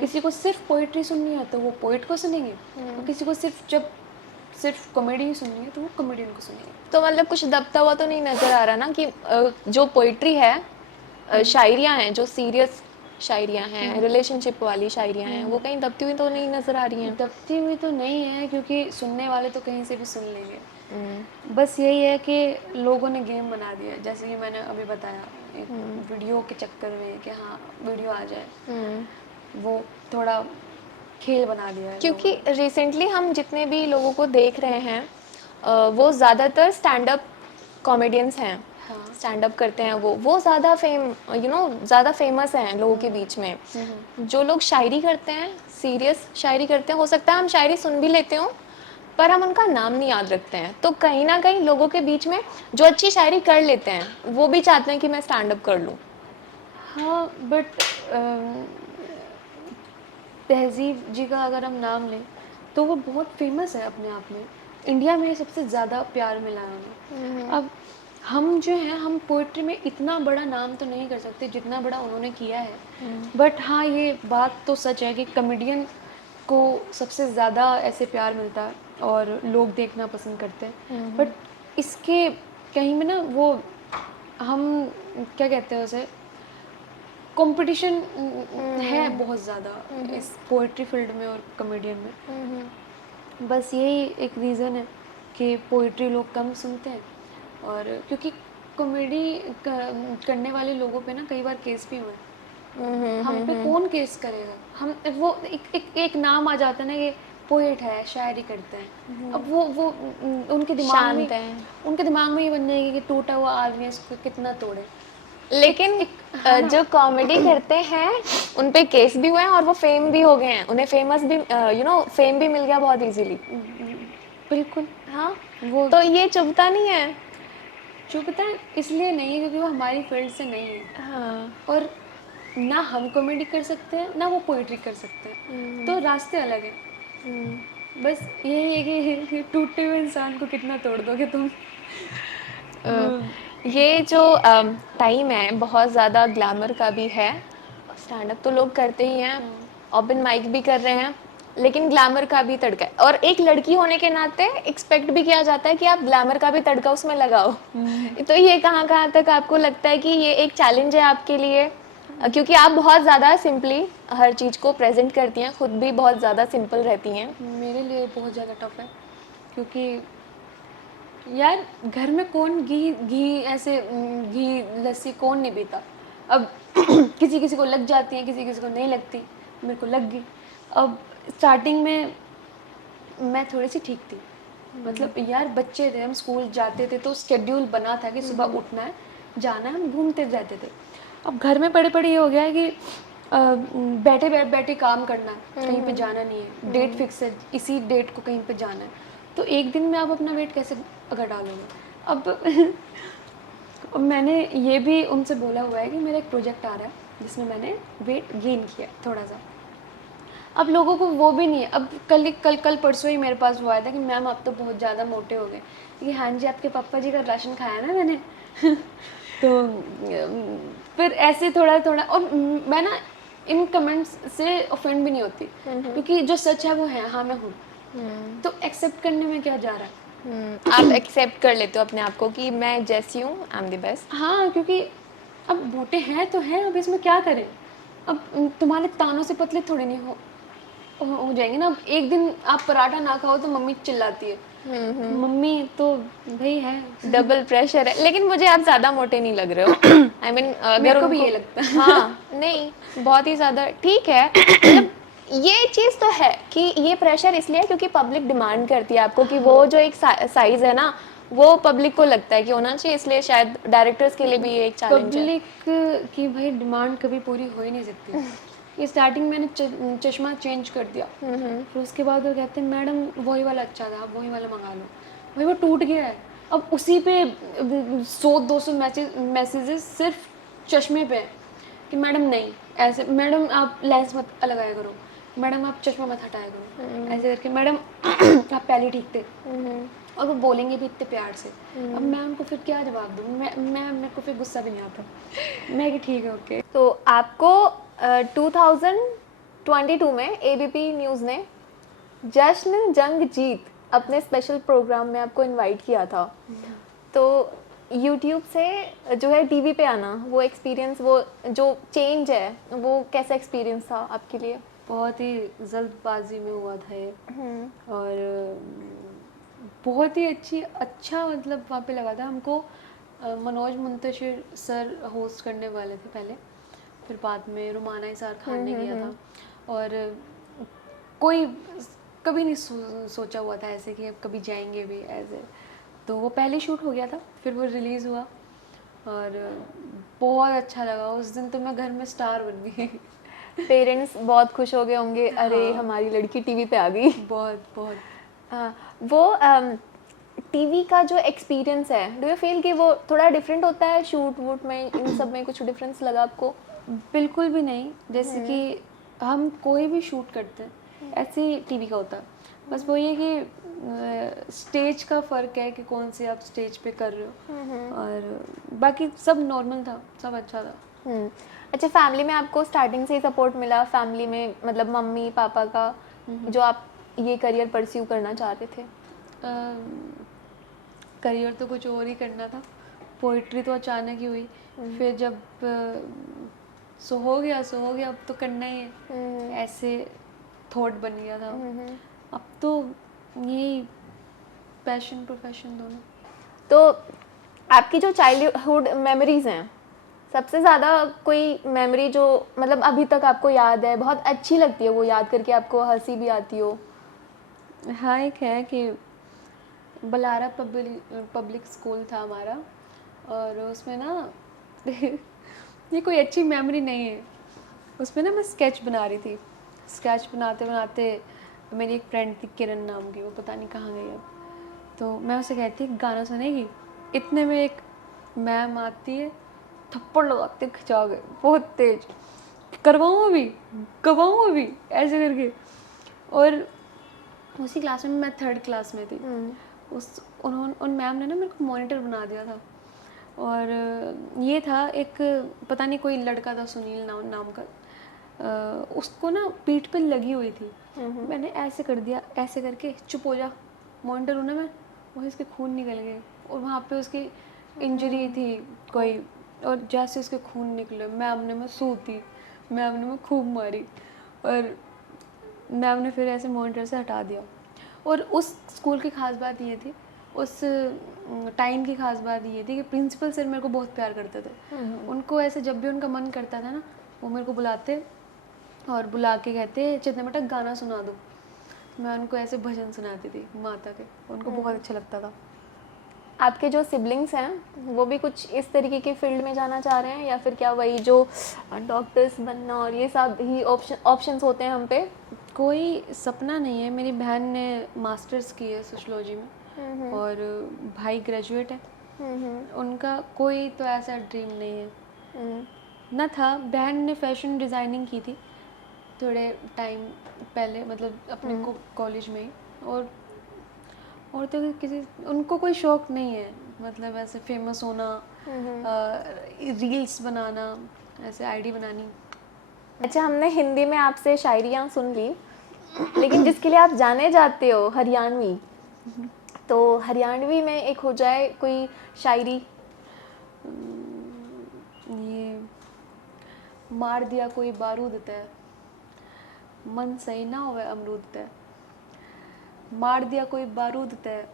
किसी को सिर्फ पोइट्री सुननी है तो वो पोइट को सुनेंगे, और किसी को सिर्फ जब सिर्फ कॉमेडी ही सुननी है तो वो कॉमेडियन को सुनिए। तो मतलब कुछ दबता हुआ तो नहीं नजर आ रहा ना कि जो पोइट्री है, शायरियाँ हैं जो सीरियस शायरियाँ हैं, रिलेशनशिप वाली शायरियाँ हैं, वो कहीं दबती हुई तो नहीं नजर आ रही हैं? दबती हुई तो नहीं है, क्योंकि सुनने वाले तो कहीं से भी सुन लेंगे। बस यही है कि लोगों ने गेम बना दिया, जैसे कि मैंने अभी बताया, एक वीडियो के चक्कर में कि हाँ वीडियो आ जाए, वो थोड़ा खेल बना दिया है क्योंकि लोगों रिसेंटली हम जितने भी लोगों को देख रहे हैं वो ज़्यादातर स्टैंड अप कॉमेडियंस हैं, हाँ। स्टैंड अप करते हैं, वो ज़्यादा ज़्यादा फेमस हैं लोगों के बीच में। जो लोग शायरी करते हैं, सीरियस शायरी करते हैं, हो सकता है हम शायरी सुन भी लेते हो पर हम उनका नाम नहीं याद रखते हैं, तो कहीं ना कहीं लोगों के बीच में जो अच्छी शायरी कर लेते हैं वो भी चाहते हैं कि मैं स्टैंड अप कर लूँ। हाँ, बट तहजीब जी का अगर हम नाम लें तो वो बहुत फेमस है अपने आप में, इंडिया में सबसे ज़्यादा प्यार मिला है उन्हें। अब हम जो हैं, हम पोइट्री में इतना बड़ा नाम तो नहीं कर सकते जितना बड़ा उन्होंने किया है, बट हाँ ये बात तो सच है कि कॉमेडियन को सबसे ज़्यादा ऐसे प्यार मिलता है और लोग देखना पसंद करते हैं। बट इसके कहीं में ना वो, हम क्या कहते हैं उसे, कंपटीशन है बहुत ज़्यादा इस पोइट्री फील्ड में और कॉमेडियन में। बस यही एक रीज़न है कि पोइट्री लोग कम सुनते हैं, और क्योंकि कॉमेडी करने वाले लोगों पे ना कई बार केस भी हुए। हम पे कौन केस करेगा, हम वो एक नाम आ जाता है ना, ये पोएट है, शायरी करते हैं, अब वो उनके दिमाग में, शांत हैं। उनके दिमाग में ये बन जाएगी कि टूटा हुआ आदमी इसको कितना तोड़े। लेकिन जो कॉमेडी करते हैं उन पे केस भी हुए हैं और वो फेम भी हो गए हैं, उन्हें फेमस भी फेम भी मिल गया बहुत इजीली। बिल्कुल। हाँ, वो तो ये चुभता नहीं है? चुभता है इसलिए नहीं है क्योंकि वो हमारी फील्ड से नहीं है। हाँ। और ना हम कॉमेडी कर सकते हैं ना वो पोइट्री कर सकते हैं, तो रास्ते अलग हैं। बस यही है कि टूटे हुए इंसान को कितना तोड़ दोगे तुम। ये जो टाइम है बहुत ज़्यादा ग्लैमर का भी है, स्टैंड अप तो लोग करते ही हैं, ओपन माइक भी कर रहे हैं, लेकिन ग्लैमर का भी तड़का है, और एक लड़की होने के नाते एक्सपेक्ट भी किया जाता है कि आप ग्लैमर का भी तड़का उसमें लगाओ। तो ये कहाँ कहाँ तक आपको लगता है कि ये एक चैलेंज है आपके लिए? क्योंकि आप बहुत ज़्यादा सिंपली हर चीज़ को प्रेजेंट करती हैं, खुद भी बहुत ज़्यादा सिंपल रहती हैं। मेरे लिए बहुत ज़्यादा टफ है, क्योंकि यार घर में कौन घी ऐसे घी लस्सी कौन नहीं पीता। अब किसी किसी को लग जाती है, किसी किसी को नहीं लगती, मेरे को लग गई। अब स्टार्टिंग में मैं थोड़ी सी ठीक थी, मतलब यार बच्चे थे, हम स्कूल जाते थे तो स्केड्यूल बना था कि सुबह उठना है, जाना है, हम घूमते रहते थे। अब घर में पड़े पड़े ये हो गया है कि बैठे बैठे काम करना है, कहीं पे जाना नहीं है, डेट फिक्स है, इसी डेट को कहीं पे जाना है, तो एक दिन में आप अपना वेट कैसे अगर डालोगे। अब मैंने ये भी उनसे बोला हुआ है कि मेरा एक प्रोजेक्ट आ रहा है जिसमें मैंने वेट गेन किया थोड़ा सा। अब लोगों को वो भी नहीं है। अब कल परसों ही मेरे पास वो आया था कि मैम आप तो बहुत ज़्यादा मोटे हो गए, कि हाँ जी आपके पापा जी का राशन खाया ना मैंने। तो फिर ऐसे थोड़ा थोड़ा, और मैं ना इन कमेंट्स से ऑफेंड भी नहीं होती, क्योंकि जो सच है वो है, हाँ मैं हूँ, तो एक्सेप्ट करने में क्या जा रहा है। आप एक्सेप्ट कर लेते हो अपने आप को कि मैं जैसी हूँ, आई एम द बेस्ट। हाँ, क्योंकि अब मोटे हैं तो हैं, अब इसमें क्या करें। अब तुम्हारे तानों से पतले थोड़े नहीं हो जाएंगे ना। अब एक दिन आप पराठा ना खाओ तो मम्मी चिल्लाती है, मम्मी तो भाई है, डबल प्रेशर है। लेकिन मुझे आप ज्यादा मोटे नहीं लग रहे हो। आई मीन मेरे को भी ये लगता है। हाँ, नहीं बहुत ही ज्यादा ठीक है। मतलब ये चीज तो है कि ये प्रेशर इसलिए है क्योंकि पब्लिक डिमांड करती है आपको कि वो जो एक साइज है ना वो पब्लिक को लगता है कि होना चाहिए, इसलिए शायद डायरेक्टर्स के लिए भी ये एक चैलेंज है। पब्लिक की भाई डिमांड कभी पूरी हो ही नहीं सकती। ये स्टार्टिंग मैंने चश्मा चेंज कर दिया, फिर उसके बाद वो कहते हैं मैडम वही वाला अच्छा था, आप वही वाला मंगा लो, भाई वो टूट गया है। अब उसी पे 100-200 मैसेजेस सिर्फ चश्मे पे कि मैडम नहीं ऐसे, मैडम आप लेंस मत लगाया करो, मैडम आप चश्मा मत हटाया करो, ऐसे करके मैडम आप पहले ठीक थे। और वो बोलेंगे भी इतने प्यार से। अब मैं उनको फिर क्या जवाब दूँ, मैं मेरे को फिर गुस्सा भी नहीं आता, मैं कि ठीक है ओके। तो आपको 2022 में एबीपी न्यूज़ ने जश्न जंग जीत अपने स्पेशल प्रोग्राम में आपको इनवाइट किया था, तो यूट्यूब से जो है टीवी पे आना, वो एक्सपीरियंस, वो जो चेंज है, वो कैसा एक्सपीरियंस था आपके लिए? बहुत ही जल्दबाजी में हुआ था ये, और बहुत ही अच्छा मतलब वहाँ पे लगा था हमको। मनोज मुंतशिर सर होस्ट करने वाले थे पहले, फिर बाद में रुमाना इसार खान ने किया था, और कोई कभी नहीं सोचा हुआ था ऐसे कि अब कभी जाएंगे भी ऐसे। तो वो पहले शूट हो गया था, फिर वो रिलीज़ हुआ, और बहुत अच्छा लगा उस दिन। तो मैं घर में स्टार बन गई। पेरेंट्स बहुत खुश हो गए होंगे, अरे हाँ। हमारी लड़की टीवी पे आ गई। बहुत बहुत वो टीवी का जो एक्सपीरियंस है, डू यू फील कि वो थोड़ा डिफरेंट होता है शूट वूट में, इन सब में कुछ डिफरेंस लगा आपको? बिल्कुल भी नहीं। जैसे कि हम कोई भी शूट करते हैं ऐसे ही टीवी का होता है, बस वो ये कि स्टेज का फ़र्क है कि कौन से आप स्टेज पे कर रहे हो, और बाकी सब नॉर्मल था, सब अच्छा था। अच्छा, फैमिली में आपको स्टार्टिंग से ही सपोर्ट मिला? फैमिली में मतलब मम्मी पापा का, जो आप ये करियर परस्यू करना चाह रहे थे? करियर तो कुछ और ही करना था, पोइट्री तो अचानक ही हुई, फिर जब सो हो गया अब तो करना ही है, ऐसे थॉट बन गया था। अब तो यही पैशन प्रोफेशन दोनों। तो आपकी जो चाइल्डहुड मेमोरीज हैं, सबसे ज़्यादा कोई मेमोरी जो मतलब अभी तक आपको याद है, बहुत अच्छी लगती है, वो याद करके आपको हंसी भी आती हो? हाँ, एक है कि बलारा पब्लिक स्कूल था हमारा, और उसमें ना ये कोई अच्छी मेमोरी नहीं है, उसमें ना मैं स्केच बना रही थी। स्केच बनाते बनाते मेरी एक फ्रेंड थी किरण नाम की, वो पता नहीं कहाँ गई अब, तो मैं उसे कहती गाना सुनेगी, इतने में एक मैम आती है, थप्पड़ लगाते खिंचा गए बहुत तेज, करवाऊँ अभी ऐसे करके। और उसी क्लास में मैं 3rd क्लास में थी। उन मैम ने ना मेरे को मॉनिटर बना दिया था, और ये था एक पता नहीं कोई लड़का था सुनील नाम का, उसको ना पीठ पे लगी हुई थी। मैंने ऐसे कर दिया, ऐसे करके चुप हो जा, मॉनिटर हूँ ना मैं, वही उसके खून निकल गए, और वहाँ पे उसकी इंजरी थी कोई, और जैसे उसके खून निकले मैम ने मैं सूती, मैम ने मैं खूब मारी, और मैम ने फिर ऐसे मॉनिटर से हटा दिया। और उस स्कूल की खास बात ये थी, उस टाइम की खास बात ये थी कि प्रिंसिपल सर मेरे को बहुत प्यार करते थे। उनको ऐसे जब भी उनका मन करता था ना, वो मेरे को बुलाते और बुला के कहते चितना बेटा गाना सुना दो। मैं उनको ऐसे भजन सुनाती थी माता के, उनको बहुत अच्छा लगता था। आपके जो सिबलिंग्स हैं वो भी कुछ इस तरीके के फील्ड में जाना चाह रहे हैं, या फिर क्या वही जो डॉक्टर्स बनना और ये सब ही ऑप्शंस होते हैं हम पे? कोई सपना नहीं है। मेरी बहन ने मास्टर्स की है सोशियोलॉजी में, और भाई ग्रेजुएट है। उनका कोई तो ऐसा ड्रीम नहीं है ना था। बहन ने फैशन डिज़ाइनिंग की थी थोड़े टाइम पहले, मतलब अपने कॉलेज में ही, और तो किसी उनको कोई शौक नहीं है, मतलब ऐसे फेमस होना, रील्स बनाना, ऐसे आईडी बनानी। अच्छा, हमने हिंदी में आपसे शायरियाँ सुन ली, लेकिन जिसके लिए आप जाने जाते हो हरियाणवी, तो हरियाणवी में एक हो जाए कोई शायरी। ये मार दिया कोई बारूद तय, मन सही ना होवे अमरूद तय, मार दिया कोई बारूद तय,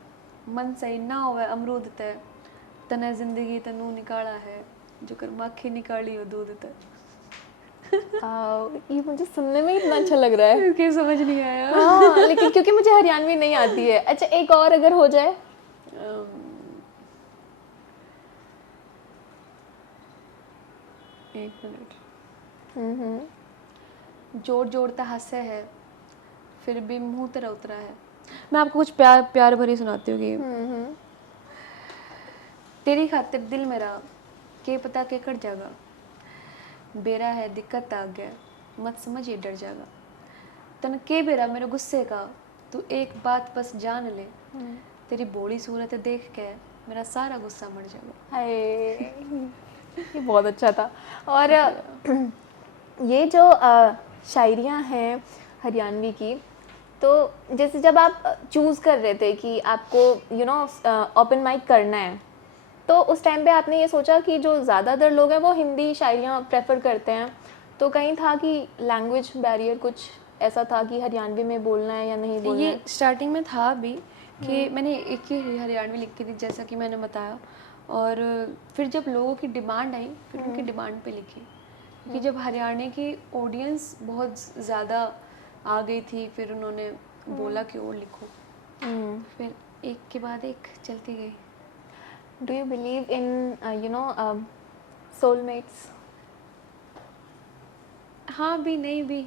मन सही ना होवे अमरूद तय, तने जिंदगी तनू निकाला है, जो कर माखी निकाली हो दूध तय। ये मुझे सुनने में इतना अच्छा लग रहा है। इसकी समझ नहीं आया। हाँ, लेकिन क्योंकि मुझे हरियाणवी नहीं आती है। अच्छा, एक और अगर हो जाए। एक मिनट। जोड़ जोड़ता हंसे है, फिर भी मुंह तेरा उतरा है। मैं आपको कुछ प्यार भरी सुनाती हूँ कि तेरी खातिर दिल मेरा के पता के कट जागा, बेरा है दिक्कत आ गया मत समझ ये डर जागा, तन के बेरा मेरे गुस्से का तू एक बात बस जान ले, तेरी बोली सूरत देख के मेरा सारा गुस्सा मर जाएगा। हाय, ये बहुत अच्छा था। और ये जो शायरियाँ हैं हरियाणवी की, तो जैसे जब आप चूज़ कर रहे थे कि आपको ओपन माइक करना है, तो उस टाइम पे आपने ये सोचा कि जो ज़्यादातर लोग हैं वो हिंदी शायरियाँ प्रेफर करते हैं, तो कहीं था कि लैंग्वेज बैरियर कुछ ऐसा था कि हरियाणवी में बोलना है या नहीं बोलना ये है? स्टार्टिंग में था भी कि मैंने एक ही हरियाणवी लिखी थी, जैसा कि मैंने बताया। और फिर जब लोगों की डिमांड आई, फिर उनकी डिमांड पे लिखी, क्योंकि जब हरियाणा की ऑडियंस बहुत ज़्यादा आ गई थी, फिर उन्होंने बोला कि और लिखो, फिर एक के बाद एक चलती गई। Do you believe in soulmates? हाँ भी नहीं भी,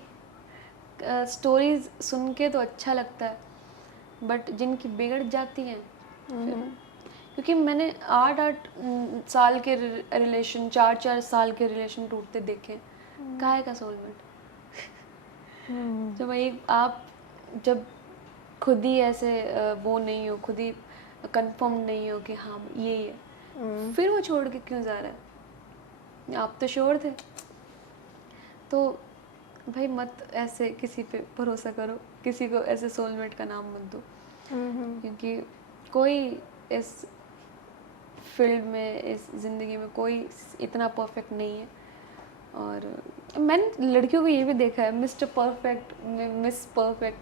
स्टोरीज सुन के तो अच्छा लगता है, बट जिनकी बिगड़ जाती हैं फिर, क्योंकि मैंने 8 साल के रिलेशन, 4 साल के रिलेशन टूटते देखे। काहे का सोलमेट? जब भाई आप जब खुद ही ऐसे वो नहीं हो, खुद ही कंफर्म नहीं हो कि हाँ ये ही है, फिर वो छोड़ के क्यों जा रहा है? आप तो श्योर थे। तो भाई मत ऐसे किसी पे भरोसा करो, किसी को ऐसे सोलमेट का नाम मत दो, क्योंकि कोई इस फील्ड में, इस ज़िंदगी में कोई इतना परफेक्ट नहीं है। और मैंने लड़कियों को ये भी देखा है, मिस्टर परफेक्ट, मिस परफेक्ट,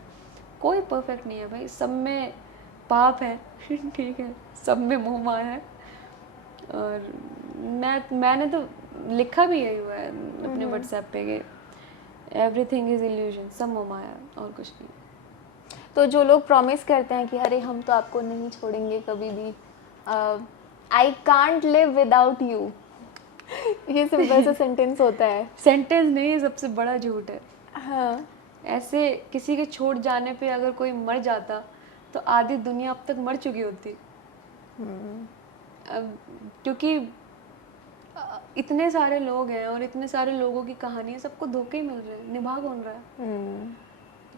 कोई परफेक्ट नहीं है भाई, सब में पाप है ठीक है, सब में मोह माया है। और मैंने तो लिखा भी यही हुआ है अपने व्हाट्सएप पे कि एवरीथिंग इज इल्यूजन, सब मोह माया, और कुछ नहीं। तो जो लोग प्रॉमिस करते हैं कि अरे हम तो आपको नहीं छोड़ेंगे कभी भी, I can't live without you, ये सिंपल सा सेंटेंस होता है। सेंटेंस नहीं, सबसे बड़ा झूठ है। हाँ। ऐसे किसी के छोड़ जाने पे अगर कोई मर जाता तो आधी दुनिया अब तक मर चुकी होती। अब क्योंकि इतने सारे लोग हैं और इतने सारे लोगों की कहानी है, सबको धोखे ही मिल रहे हैं, निभा कौन रहा है?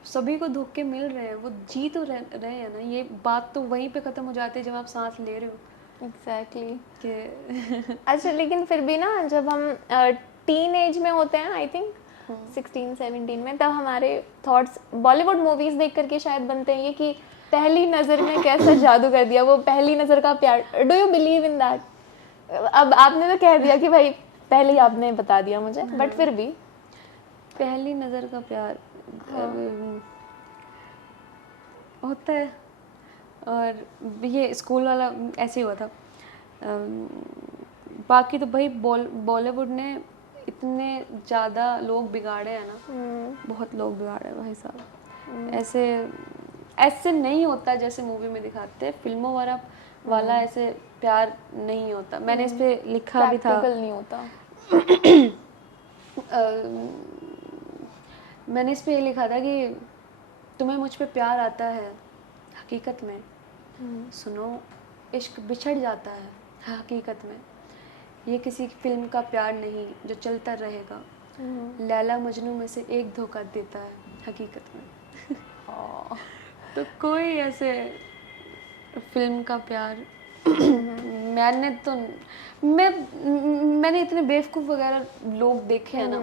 सभी को धोखे मिल रहे हैं, वो जी तो रहे हैं ना। ये बात तो वहीं पे ख़त्म हो जाती है जब आप सांस ले रहे हो। एग्जैक्टली कि अच्छा, लेकिन फिर भी ना जब हम टीन एज में होते हैं, आई थिंक 16-17 में, तब हमारे थॉट्स बॉलीवुड मूवीज देख करके शायद बनते हैं ये कि पहली नज़र में कैसा जादू कर दिया, वो पहली नज़र का प्यार। Do you believe in that? अब आपने तो कह दिया कि भाई पहले ही आपने बता दिया मुझे, बट फिर भी पहली नज़र का प्यार होता है। और ये स्कूल वाला ऐसे ही हुआ था। बाकी तो भाई बॉलीवुड ने इतने ज़्यादा लोग बिगाड़े हैं ना, बहुत लोग बिगाड़े हैं भाई साहब। ऐसे नहीं होता जैसे मूवी में दिखाते हैं, फिल्मों वाला ऐसे प्यार नहीं होता। मैंने इस पे लिखा भी था, प्रैक्टिकल नहीं होता। मैंने इस पे ये लिखा था कि तुम्हें मुझ पे प्यार आता है, हकीकत में सुनो इश्क बिछड़ जाता है, हकीकत में ये किसी फिल्म का प्यार नहीं जो चलता रहेगा, लैला मजनू में से एक धोखा देता है, हकीकत में तो कोई ऐसे फिल्म का प्यार मैंने इतने बेवकूफ़ वगैरह लोग देखे हैं ना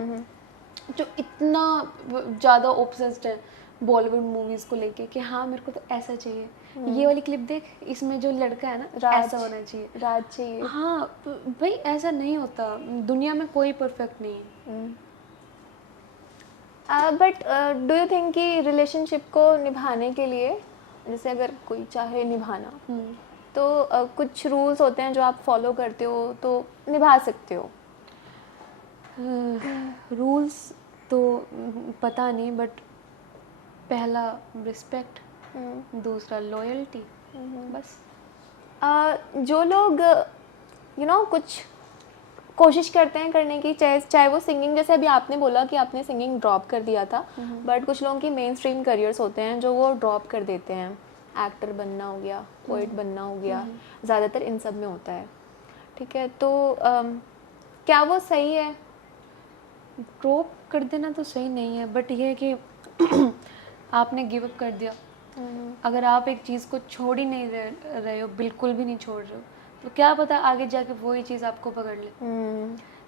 जो इतना ज़्यादा ऑब्सेस्ड है बॉलीवुड मूवीज़ को लेके कि हाँ मेरे को तो ऐसा चाहिए, ये वाली क्लिप देख, इसमें जो लड़का है ना ऐसा होना चाहिए, राज चाहिए। हाँ भाई ऐसा नहीं होता, दुनिया में कोई परफेक्ट नहीं है। बट डू यू थिंक कि रिलेशनशिप को निभाने के लिए, जैसे अगर कोई चाहे निभाना, तो कुछ रूल्स होते हैं जो आप फॉलो करते हो तो निभा सकते हो? रूल्स तो पता नहीं, बट पहला रिस्पेक्ट, दूसरा लॉयल्टी, बस। जो लोग कुछ कोशिश करते हैं करने की, चाहे वो सिंगिंग, जैसे अभी आपने बोला कि आपने सिंगिंग ड्रॉप कर दिया था, बट कुछ लोगों की मेन स्ट्रीम करियर्स होते हैं जो वो ड्रॉप कर देते हैं, एक्टर बनना हो गया, पोइट बनना हो गया, ज़्यादातर इन सब में होता है, ठीक है? तो क्या वो सही है? ड्रॉप कर देना तो सही नहीं है, बट ये है कि आपने गिव अप कर दिया, अगर आप एक चीज़ को छोड़ ही नहीं रहे हो, बिल्कुल भी नहीं छोड़ रहे हो, तो क्या पता आगे जाके वही चीज़ आपको पकड़ ले,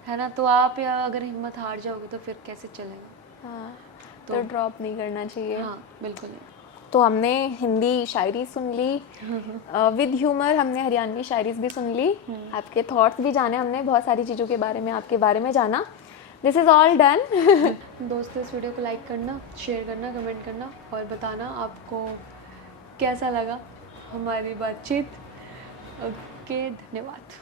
है ना? तो आप या अगर हिम्मत हार जाओगे तो फिर कैसे चलेगा? हाँ, तो ड्रॉप नहीं करना चाहिए। हाँ बिल्कुल नहीं। तो हमने हिंदी शायरी सुन ली, विद ह्यूमर हमने हरियाणवी शायरीज भी सुन ली, आपके थॉट्स भी जाने हमने, बहुत सारी चीज़ों के बारे में, आपके बारे में जाना। This is all done. दोस्तों इस वीडियो को लाइक करना, शेयर करना, कमेंट करना और बताना आपको कैसा लगा हमारी बातचीत। ओके, धन्यवाद।